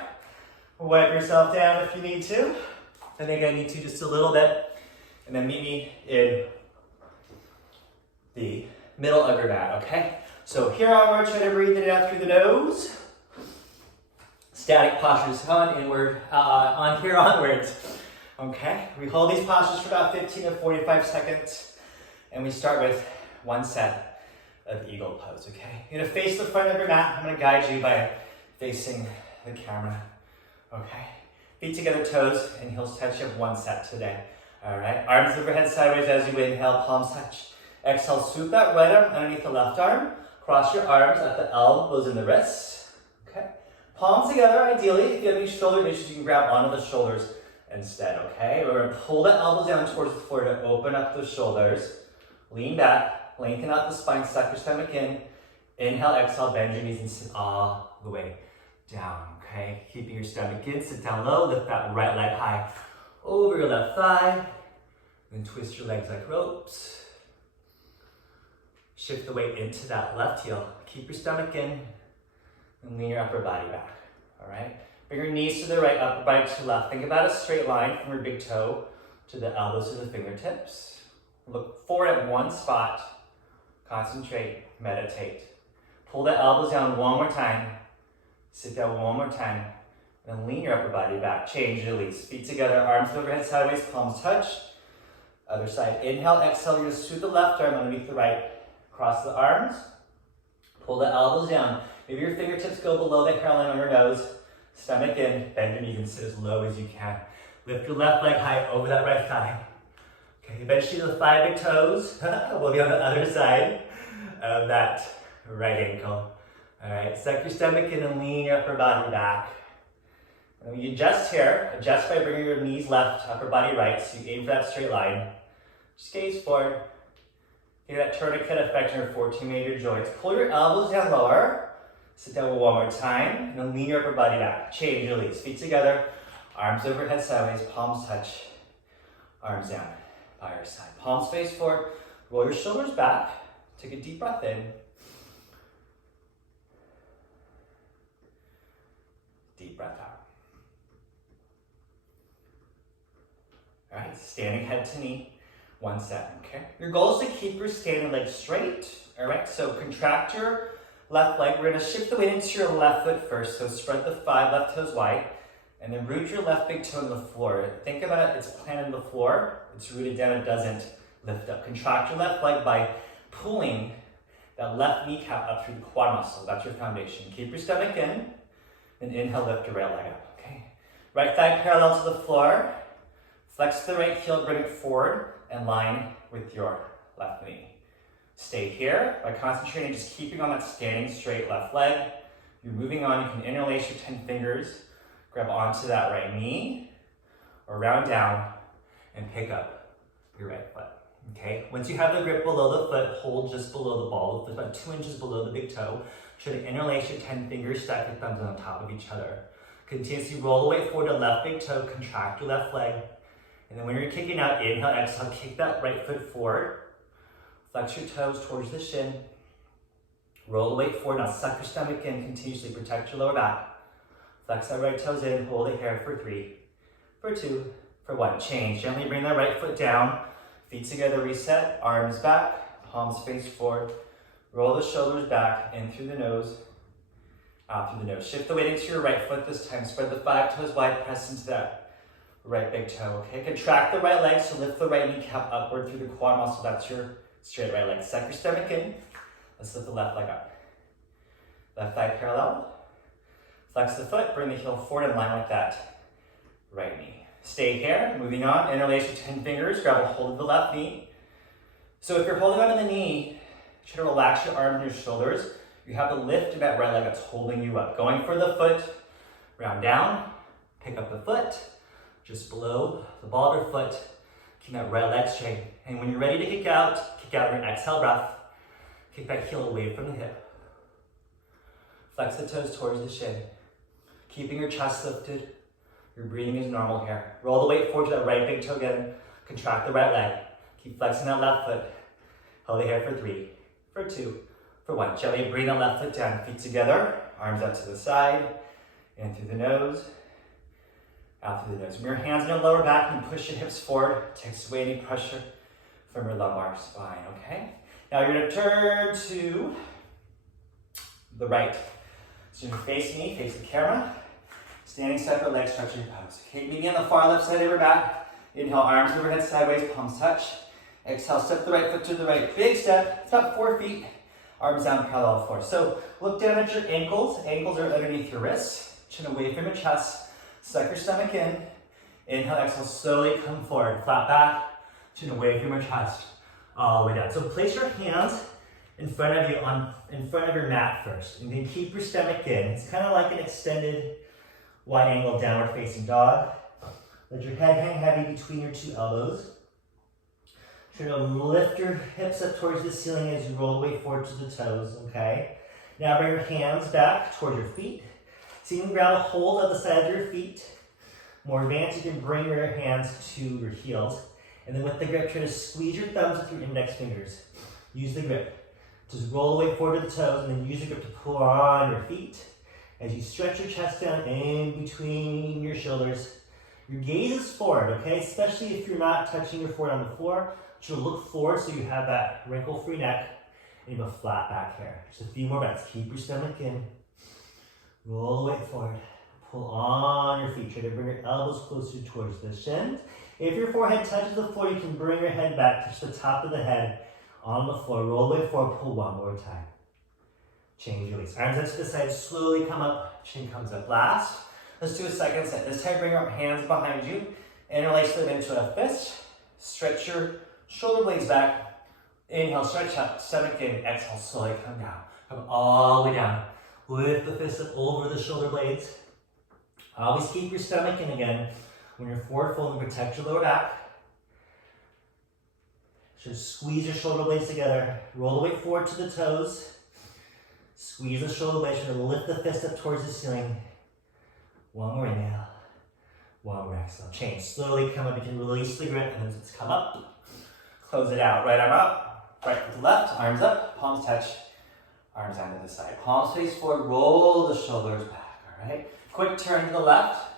Wipe yourself down if you need to. I think I need to just a little bit. And then meet me in the middle of your mat, okay? So here onward, try to breathe it out through the nose. Static postures on inward, on here onwards. Okay, we hold these postures for about 15 to 45 seconds. And we start with one set of eagle pose, okay? You're gonna face the front of your mat. I'm gonna guide you by facing the camera, okay? Feet together, toes and heels touch. You have one set today. All right, arms overhead sideways as you inhale, palms touch. Exhale, swoop that right arm underneath the left arm. Cross your arms at the elbows and the wrists. Okay, palms together ideally. If you have any shoulder issues, you can grab onto the shoulders instead, okay? We're gonna pull the elbows down towards the floor to open up the shoulders. Lean back, lengthen out the spine, suck your stomach in. Inhale, exhale, bend your knees and sit all the way down, okay? Keeping your stomach in, sit down low, lift that right leg high over your left thigh, then twist your legs like ropes. Shift the weight into that left heel. Keep your stomach in and lean your upper body back, all right? Bring your knees to the right, upper body to the left. Think about a straight line from your big toe to the elbows to the fingertips. Look forward at one spot. Concentrate, meditate. Pull the elbows down one more time. Sit down one more time. And lean your upper body back. Change, release. Feet together, arms overhead sideways, palms touch. Other side. Inhale, exhale. You're going to scoot the left arm underneath the right. Cross the arms. Pull the elbows down. Maybe your fingertips go below the hairline on your nose. Stomach in. Bend your knees and sit as low as you can. Lift your left leg high over that right thigh. Okay, eventually the 5 big toes will be on the other side of that right ankle. All right, suck your stomach in and lean your upper body back. And when you adjust here, adjust by bringing your knees left, upper body right, so you aim for that straight line. Just gaze forward. Get that tourniquet effect in your 14 major joints. Pull your elbows down lower. Sit down one more time, and then lean your upper body back. Change, release. Feet together, arms overhead sideways, palms touch, arms down by your side. Palms face forward, roll your shoulders back. Take a deep breath in. Deep breath out. All right, standing head to knee, one set, okay? Your goal is to keep your standing leg straight, all right? So contract your left leg. We're gonna shift the weight into your left foot first. So spread the 5 left toes wide, and then root your left big toe into the floor. Think about it, it's planted in the floor, it's rooted down, it doesn't lift up. Contract your left leg by pulling that left kneecap up through the quad muscle. That's your foundation. Keep your stomach in, and inhale, lift your right leg up, okay? Right thigh parallel to the floor. Flex the right heel, bring it forward, and line with your left knee. Stay here by concentrating, just keeping on that standing straight left leg. You're moving on, you can interlace your 10 fingers, grab onto that right knee, or round down, and pick up your right foot, okay? Once you have the grip below the foot, hold just below the ball of the foot, about 2 inches below the big toe. Try to interlace your 10 fingers, stack your thumbs on top of each other. Continuously roll the weight forward to left big toe, contract your left leg. And then when you're kicking out, inhale, exhale, kick that right foot forward. Flex your toes towards the shin. Roll the weight forward. Now suck your stomach in. Continuously protect your lower back. Flex that right toes in. Hold it here for 3, for 2, for 1. Change. Gently bring that right foot down. Feet together, reset. Arms back. Palms face forward. Roll the shoulders back. In through the nose. Out through the nose. Shift the weight into your right foot this time. Spread the 5 toes wide. Press into that right big toe, okay? Contract the right leg, so lift the right kneecap upward through the quad muscle. That's your straight right leg. Suck your stomach in. Let's lift the left leg up. Left thigh parallel. Flex the foot, bring the heel forward in line with that right knee. Stay here, moving on. Interlace your 10 fingers, grab a hold of the left knee. So if you're holding on to the knee, try to relax your arms and your shoulders. You have to lift that right leg that's holding you up. Going for the foot, round down, pick up the foot, just below the ball of your foot, keep that right leg straight. And when you're ready to kick out your exhale breath, kick that heel away from the hip. Flex the toes towards the shin. Keeping your chest lifted, Your breathing is normal here. Roll the weight forward to that right big toe again. Contract the right leg. Keep flexing that left foot. Hold it here for 3, for 2, for 1. Gently bring that left foot down. Feet together. Arms out to the side. In through the nose. Out through the nose. From your hands in your lower back, and push your hips forward. Takes away any pressure from your lumbar spine, okay? Now you're gonna turn to the right. So you're gonna face me, face the camera. Standing separate legs, stretching pose. Okay, meeting on the far left side of your back. Inhale, arms overhead, sideways, palms touch. Exhale, step the right foot to the right. Big step, it's about 4 feet. Arms down, parallel to the floor. So look down at your ankles. Ankles are underneath your wrists. Chin away from your chest. Suck your stomach in. Inhale, exhale, slowly come forward. Flat back, chin away from your chest. All the way down. So place your hands in front of you, in front of your mat first. And then keep your stomach in. It's kind of like an extended wide angle downward facing dog. Let your head hang heavy between your 2 elbows. Try to lift your hips up towards the ceiling as you roll the weight forward to the toes, okay? Now bring your hands back towards your feet. So you can grab a hold of the side of your feet. More advanced, you can bring your hands to your heels. And then with the grip, try to squeeze your thumbs with your index fingers. Use the grip. Just roll the weight forward to the toes and then use the grip to pull on your feet. As you stretch your chest down in between your shoulders, your gaze is forward, okay? Especially if you're not touching your forehead on the floor, you'll look forward so you have that wrinkle-free neck and you have a flat back here. Just a few more breaths. Keep your stomach in. Roll the weight forward. Pull on your feet. Try to bring your elbows closer towards the shins. If your forehead touches the floor, you can bring your head back, touch the top of the head on the floor. Roll the weight forward. Pull one more time. Change, release. Arms out to the side, slowly come up, chin comes up. Last, let's do a second set. This time, bring your hands behind you, interlace them into a fist. Stretch your shoulder blades back. Inhale, stretch up, stomach in. Exhale, slowly come down. Come all the way down. Lift the fist up over the shoulder blades. Always keep your stomach in again. When you're forward folding, protect your lower back. Just squeeze your shoulder blades together. Roll the weight forward to the toes. Squeeze the shoulder blades and lift the fist up towards the ceiling. One more inhale. One more exhale. Change. Slowly come up. You can release the grip and then just come up. Close it out. Right arm up. Right foot to left. Arms up. Palms touch. Arms down to the side. Palms face forward. Roll the shoulders back. All right. Quick turn to the left.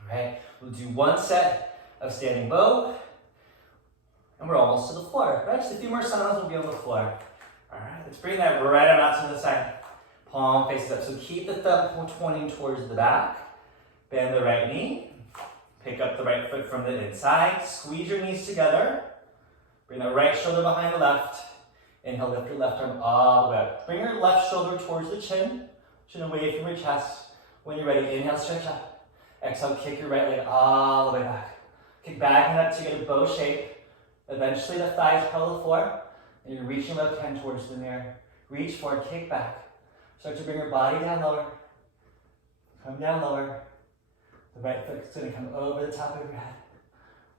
All right. We'll do 1 set of standing bow. And we're almost to the floor. Right. Just a few more asanas. We'll be on the floor. All right, let's bring that right arm out to the side. Palm faces up. So keep the thumb pointing towards the back. Bend the right knee. Pick up the right foot from the inside. Squeeze your knees together. Bring the right shoulder behind the left. Inhale, lift your left arm all the way up. Bring your left shoulder towards the chin. Chin away from your chest. When you're ready, inhale, stretch up. Exhale, kick your right leg all the way back. Kick back and up to get a bow shape. Eventually the thighs parallel the floor. And you're reaching left hand towards the mirror. Reach forward, kick back. Start to bring your body down lower. Come down lower. The right foot's gonna come over the top of your head.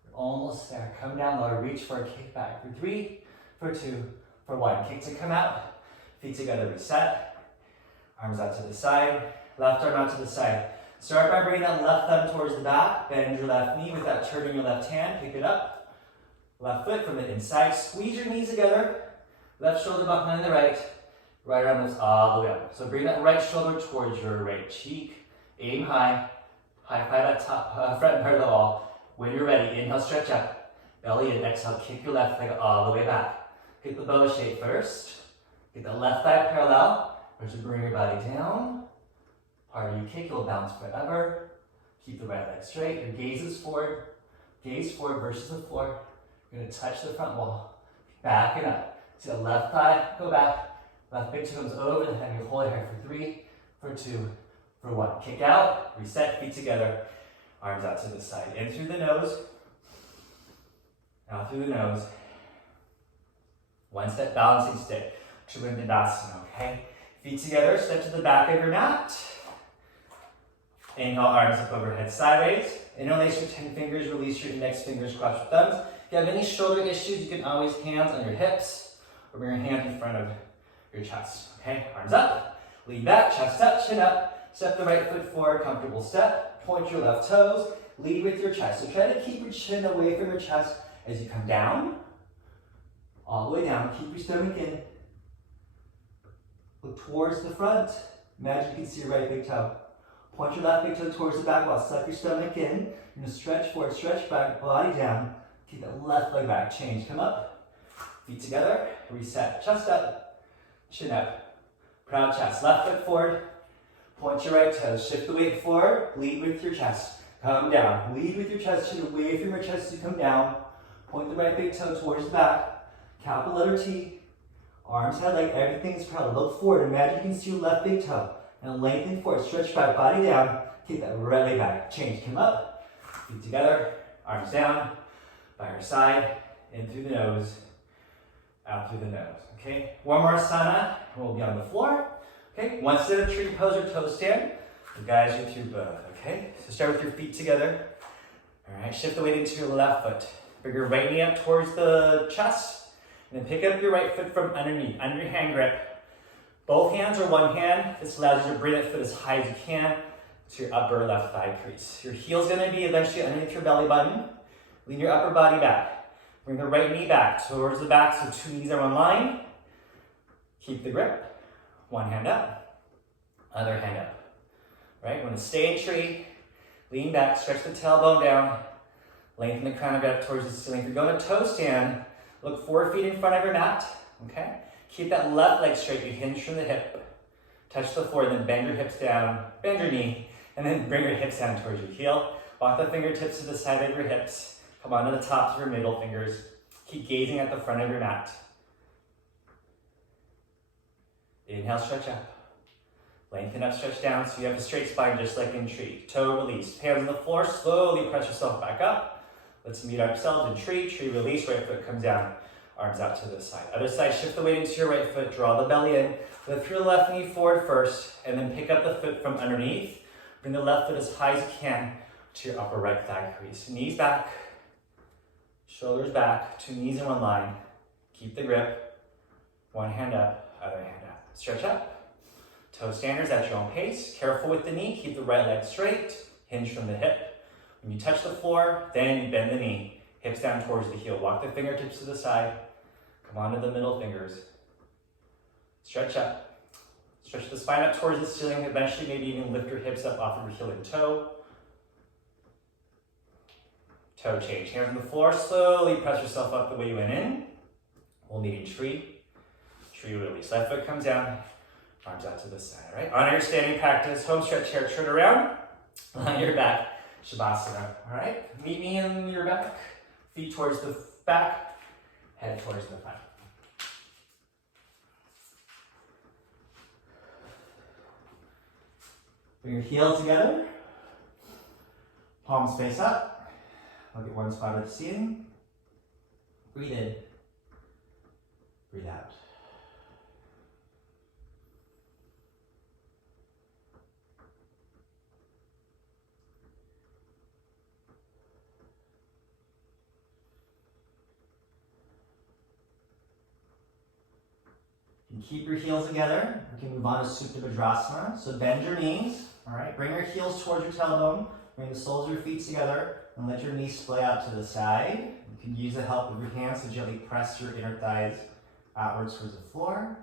You're almost there. Come down lower, reach forward, kick back. For 3, for 2, for 1. Kick to come out. Feet together, reset. Arms out to the side. Left arm out to the side. Start by bringing that left thumb towards the back. Bend your left knee without turning your left hand. Pick it up. Left foot from the inside. Squeeze your knees together. Left shoulder behind the right. Right arm lifts all the way up. So bring that right shoulder towards your right cheek. Aim high. High five that top, front part of the wall. When you're ready, inhale, stretch up. Belly in. Exhale, kick your left leg all the way back. Get the bow shape first. Get the left thigh parallel. Or to bring your body down. Part of you kick, you'll bounce forever. Keep the right leg straight. Your gaze is forward. Gaze forward versus the floor. You're going to touch the front wall. Back and up. See the left thigh, go back. Left big toe comes over the head. You hold it here for 3, for 2, for 1. Kick out, reset, feet together. Arms out to the side. In through the nose. Out through the nose. 1 step balancing stick. Trikonasana, okay? Feet together, step to the back of your mat. Inhale, arms up overhead sideways. Interlace your 10 fingers, release your index fingers, cross your thumbs. If you have any shoulder issues, you can always hands on your hips or bring your hand in front of your chest. Okay, arms up, lean back, chest up, chin up. Step the right foot forward, comfortable step. Point your left toes, lead with your chest. So try to keep your chin away from your chest as you come down, all the way down. Keep your stomach in. Look towards the front. Imagine you can see your right big toe. Point your left big toe towards the back wall. Suck your stomach in. You're gonna stretch forward, stretch back, body down. Keep that left leg back. Change, come up. Feet together, reset. Chest up, chin up. Proud chest. Left foot forward. Point your right toes. Shift the weight forward. Lead with your chest. Come down. Lead with your chest. Chin away from your chest as you come down. Point the right big toe towards the back. Capital letter T. Arms head like everything's parallel. Look forward. Imagine you can see your left big toe. And lengthen forward. Stretch back. Body down. Keep that right leg back. Change. Come up. Feet together. Arms down. By your side. In through the nose. Out through the nose. Okay. One more asana. We'll be on the floor. Okay. One set of tree pose or toe stand. We'll guide you through both. Okay. So start with your feet together. All right. Shift the weight into your left foot. Bring your right knee up towards the chest. And then pick up your right foot from underneath, under your hand grip. Both hands or one hand. This allows you to bring that foot as high as you can to your upper left thigh crease. Your heel's gonna be eventually underneath your belly button. Lean your upper body back. Bring the right knee back towards the back, so two knees are on line. Keep the grip. One hand up, other hand up. Right, we're gonna stay in tree. Lean back, stretch the tailbone down. Lengthen the crown of your head towards the ceiling. If you're going to toe stand, look 4 feet in front of your mat, okay? Keep that left leg straight, you hinge from the hip. Touch the floor, then bend your hips down, bend your knee, and then bring your hips down towards your heel. Walk the fingertips to the side of your hips. Come onto the tops of your middle fingers. Keep gazing at the front of your mat. Inhale, stretch up. Lengthen up, stretch down, so you have a straight spine just like in tree. Toe release, hands on the floor, slowly press yourself back up. Let's meet ourselves in tree. Tree release, right foot comes down, arms out to the side. Other side, shift the weight into your right foot, draw the belly in. Lift your left knee forward first, and then pick up the foot from underneath. Bring the left foot as high as you can to your upper right thigh crease. Knees back, shoulders back, two knees in one line. Keep the grip. One hand up, other hand up. Stretch up. Toe standers at your own pace. Careful with the knee, keep the right leg straight. Hinge from the hip. When you touch the floor, then you bend the knee, hips down towards the heel. Walk the fingertips to the side. Come onto the middle fingers. Stretch up. Stretch the spine up towards the ceiling. Eventually, maybe even lift your hips up off of your heel and toe. Toe change. Hands on the floor. Slowly press yourself up the way you went in. We'll meet in tree. Tree release. Left foot comes down. Arms out to the side. All right. On your standing practice, home stretch here. Turn around. On your back. Shavasana, all right? Meet me in your back, feet towards the back, head towards the front. Bring your heels together, palms face up, look at one spot at the ceiling. Breathe in, breathe out. And keep your heels together. We can move on to Supta Vajrasana. So bend your knees, all right? Bring your heels towards your tailbone. Bring the soles of your feet together and let your knees splay out to the side. You can use the help of your hands to gently press your inner thighs outwards towards the floor.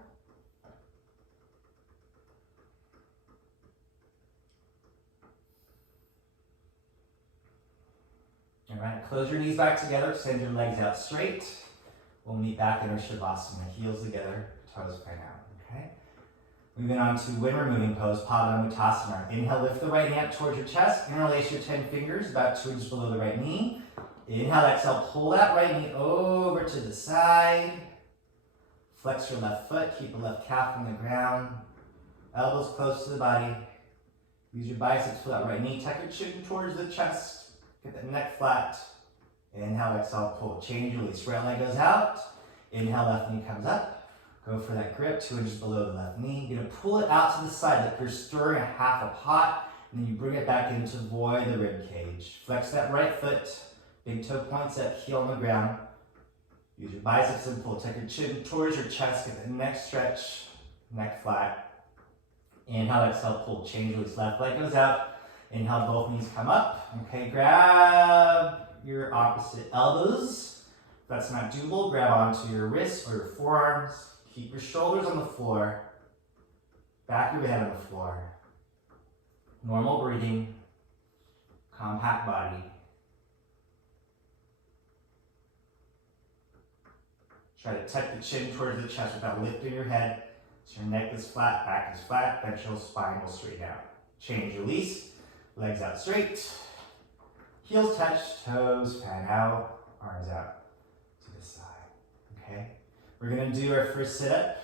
All right, close your knees back together. Send your legs out straight. We'll meet back in our Shavasana. Heels together. Toes point out, okay? Moving on to wind removing pose, Padangusthasana. Inhale, lift the right hand towards your chest. Interlace your 10 fingers about 2 inches below the right knee. Inhale, exhale, pull that right knee over to the side. Flex your left foot, keep the left calf on the ground. Elbows close to the body. Use your biceps for that right knee. Tuck your chin towards the chest. Get that neck flat. Inhale, exhale, pull. Change, release. Right leg goes out. Inhale, left knee comes up. Go for that grip, 2 inches below the left knee. You're gonna pull it out to the side like you're stirring a half a pot, and then you bring it back in to void the rib cage. Flex that right foot, big toe points up, heel on the ground. Use your biceps and pull. Take your chin towards your chest, get the neck stretch, neck flat. Inhale, exhale, pull, change, release. Left leg goes out. Inhale, both knees come up. Okay, grab your opposite elbows. If that's not doable, grab onto your wrists or your forearms. Keep your shoulders on the floor. Back of your head on the floor. Normal breathing. Compact body. Try to tuck the chin towards the chest without lifting your head. So your neck is flat, back is flat, ventral spine will straight out. Change, release. Legs out straight. Heels touch, toes fan out, arms out to the side. Okay? We're gonna do our first sit-up.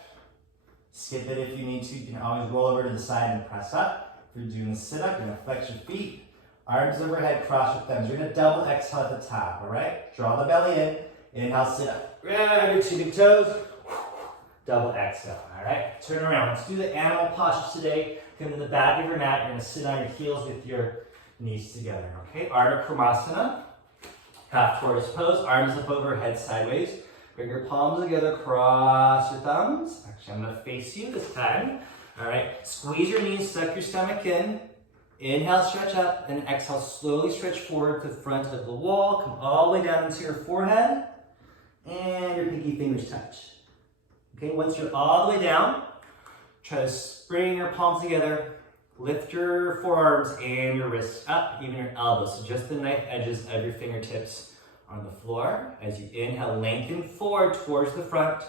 Skip it if you need to. You can always roll over to the side and press up. If you're doing the sit-up, you're gonna flex your feet. Arms overhead, cross your thumbs. You're gonna double exhale at the top, all right? Draw the belly in. Inhale, sit up. Grab your two big toes. Double exhale, all right? Turn around. Let's do the animal postures today. Come to the back of your mat. You're gonna sit on your heels with your knees together, okay? Ardha Krimasana. Half tortoise pose. Arms up over, head sideways. Bring your palms together, cross your thumbs. Actually, I'm gonna face you this time. All right, squeeze your knees, suck your stomach in. Inhale, stretch up, and exhale, slowly stretch forward to the front of the wall. Come all the way down into your forehead, and your pinky fingers touch. Okay, once you're all the way down, try to bring your palms together. Lift your forearms and your wrists up, even your elbows. So just the knife edges of your fingertips on the floor. As you inhale, lengthen forward towards the front.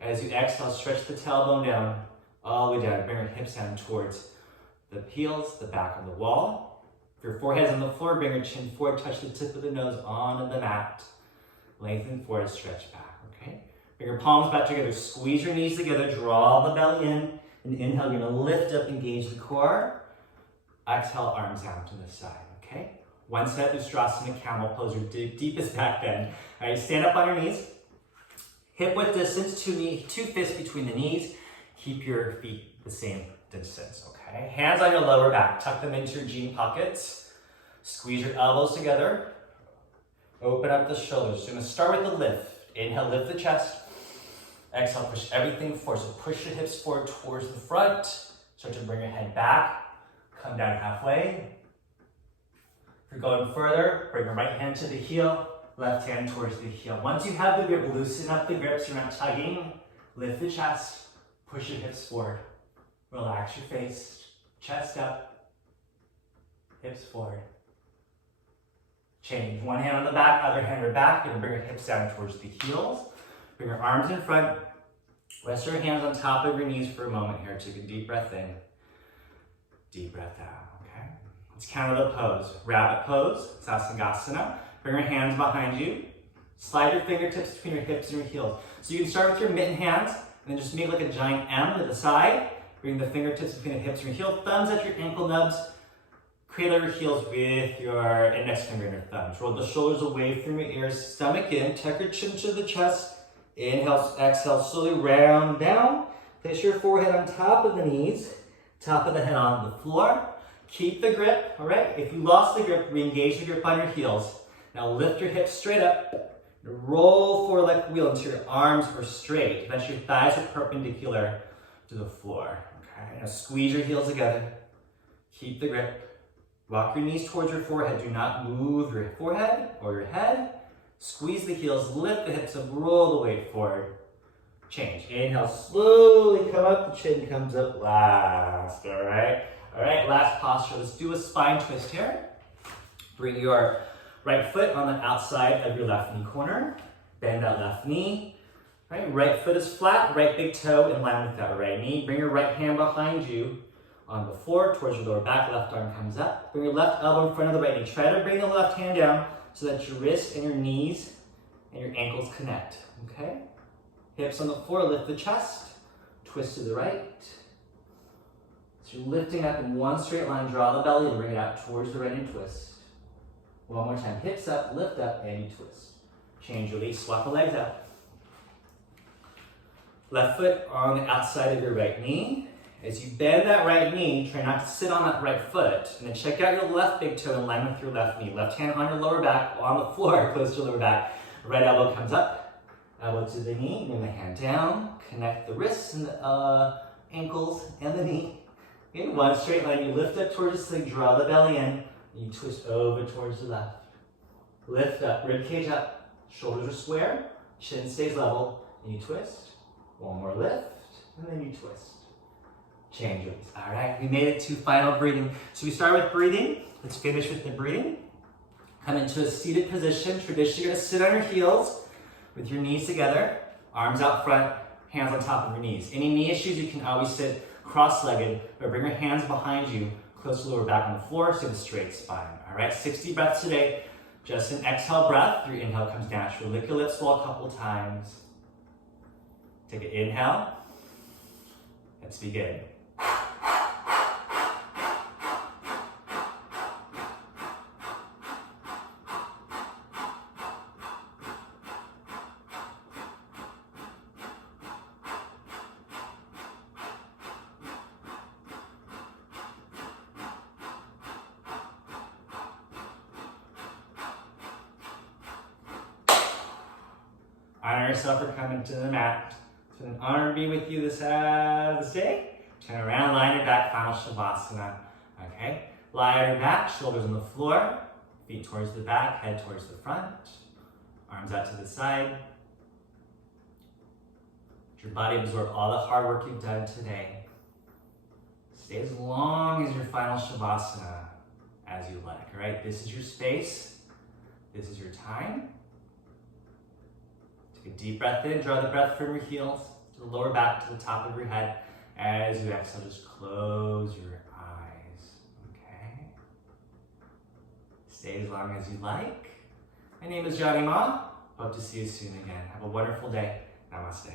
As you exhale, stretch the tailbone down, all the way down. Bring your hips down towards the heels, the back of the wall. If your forehead's on the floor, bring your chin forward, touch the tip of the nose onto the mat. Lengthen forward, stretch back, okay? Bring your palms back together, squeeze your knees together, draw the belly in, and inhale, you're gonna lift up, engage the core. Exhale, arms out to the side, okay? One set, Ustrasana, camel pose, your deepest back bend. All right, stand up on your knees. Hip width distance, two fists between the knees. Keep your feet the same distance, okay? Hands on your lower back, tuck them into your jean pockets. Squeeze your elbows together. Open up the shoulders. So you're gonna start with the lift. Inhale, lift the chest. Exhale, push everything forward. So push your hips forward towards the front. Start to bring your head back. Come down halfway. If you're going further, bring your right hand to the heel, left hand towards the heel. Once you have the grip, loosen up the grip so you're not tugging. Lift the chest, push your hips forward. Relax your face, chest up, hips forward. Change. One hand on the back, other hand on your back. You're gonna bring your hips down towards the heels. Bring your arms in front. Rest your hands on top of your knees for a moment here. Take a deep breath in, deep breath out, okay? Let's counter the pose. Rabbit pose, Sasangasana. Bring your hands behind you. Slide your fingertips between your hips and your heels. So you can start with your mitten hands, and then just make like a giant M to the side. Bring the fingertips between the hips and your heel. Thumbs at your ankle nubs. Cradle your heels with your index finger and your thumbs. Roll the shoulders away from your ears. Stomach in. Tuck your chin to the chest. Inhale, exhale, slowly round down. Place your forehead on top of the knees. Top of the head on the floor. Keep the grip, all right? If you lost the grip, re-engage the grip on your heels. Now lift your hips straight up. Roll forward like a wheel until your arms are straight. Eventually your thighs are perpendicular to the floor. Okay, now squeeze your heels together. Keep the grip. Walk your knees towards your forehead. Do not move your forehead or your head. Squeeze the heels, lift the hips up, roll the weight forward. Change. Inhale, slowly come up. The chin comes up last, all right? All right, last posture. Let's do a spine twist here. Bring your right foot on the outside of your left knee corner. Bend that left knee. Right foot is flat, right big toe in line with that right knee. Bring your right hand behind you on the floor towards your lower back. Left arm comes up. Bring your left elbow in front of the right knee. Try to bring the left hand down so that your wrists and your knees and your ankles connect, okay? Hips on the floor, lift the chest. Twist to the right. So you're lifting up in one straight line. Draw the belly and bring it out towards the right and twist. One more time. Hips up, lift up, and you twist. Change, release, swap the legs out. Left foot on the outside of your right knee. As you bend that right knee, try not to sit on that right foot. And then check out your left big toe in line with your left knee. Left hand on your lower back, on the floor, close to your lower back. Right elbow comes up, elbow to the knee. Bring the hand down. Connect the wrists and the ankles and the knee. In one straight line, you lift up towards the sling, draw the belly in, and you twist over towards the left. Lift up, rib cage up, shoulders are square, chin stays level, and you twist. One more lift, and then you twist. Change release. All right, we made it to final breathing. So we start with breathing. Let's finish with the breathing. Come into a seated position. Traditionally, you're gonna sit on your heels with your knees together, arms out front, hands on top of your knees. Any knee issues, you can always sit cross-legged, but bring your hands behind you, close to lower back on the floor, so you have a straight spine. All right, 60 breaths today. Just an exhale breath. Your inhale comes natural. Lick your lips full a couple times. Take an inhale. Let's begin. Honor yourself for coming to the mat. It's been an honor to be with you this day. Turn around, lie on your back, final Shavasana. Okay, lie on your back, shoulders on the floor, feet towards the back, head towards the front, arms out to the side. Let your body absorb all the hard work you've done today. Stay as long as your final Shavasana as you like, all right? This is your space. This is your time. Take a deep breath in, draw the breath from your heels to the lower back to the top of your head. As you exhale, just close your eyes, okay? Stay as long as you like. My name is Jonny Mah. Hope to see you soon again. Have a wonderful day. Namaste.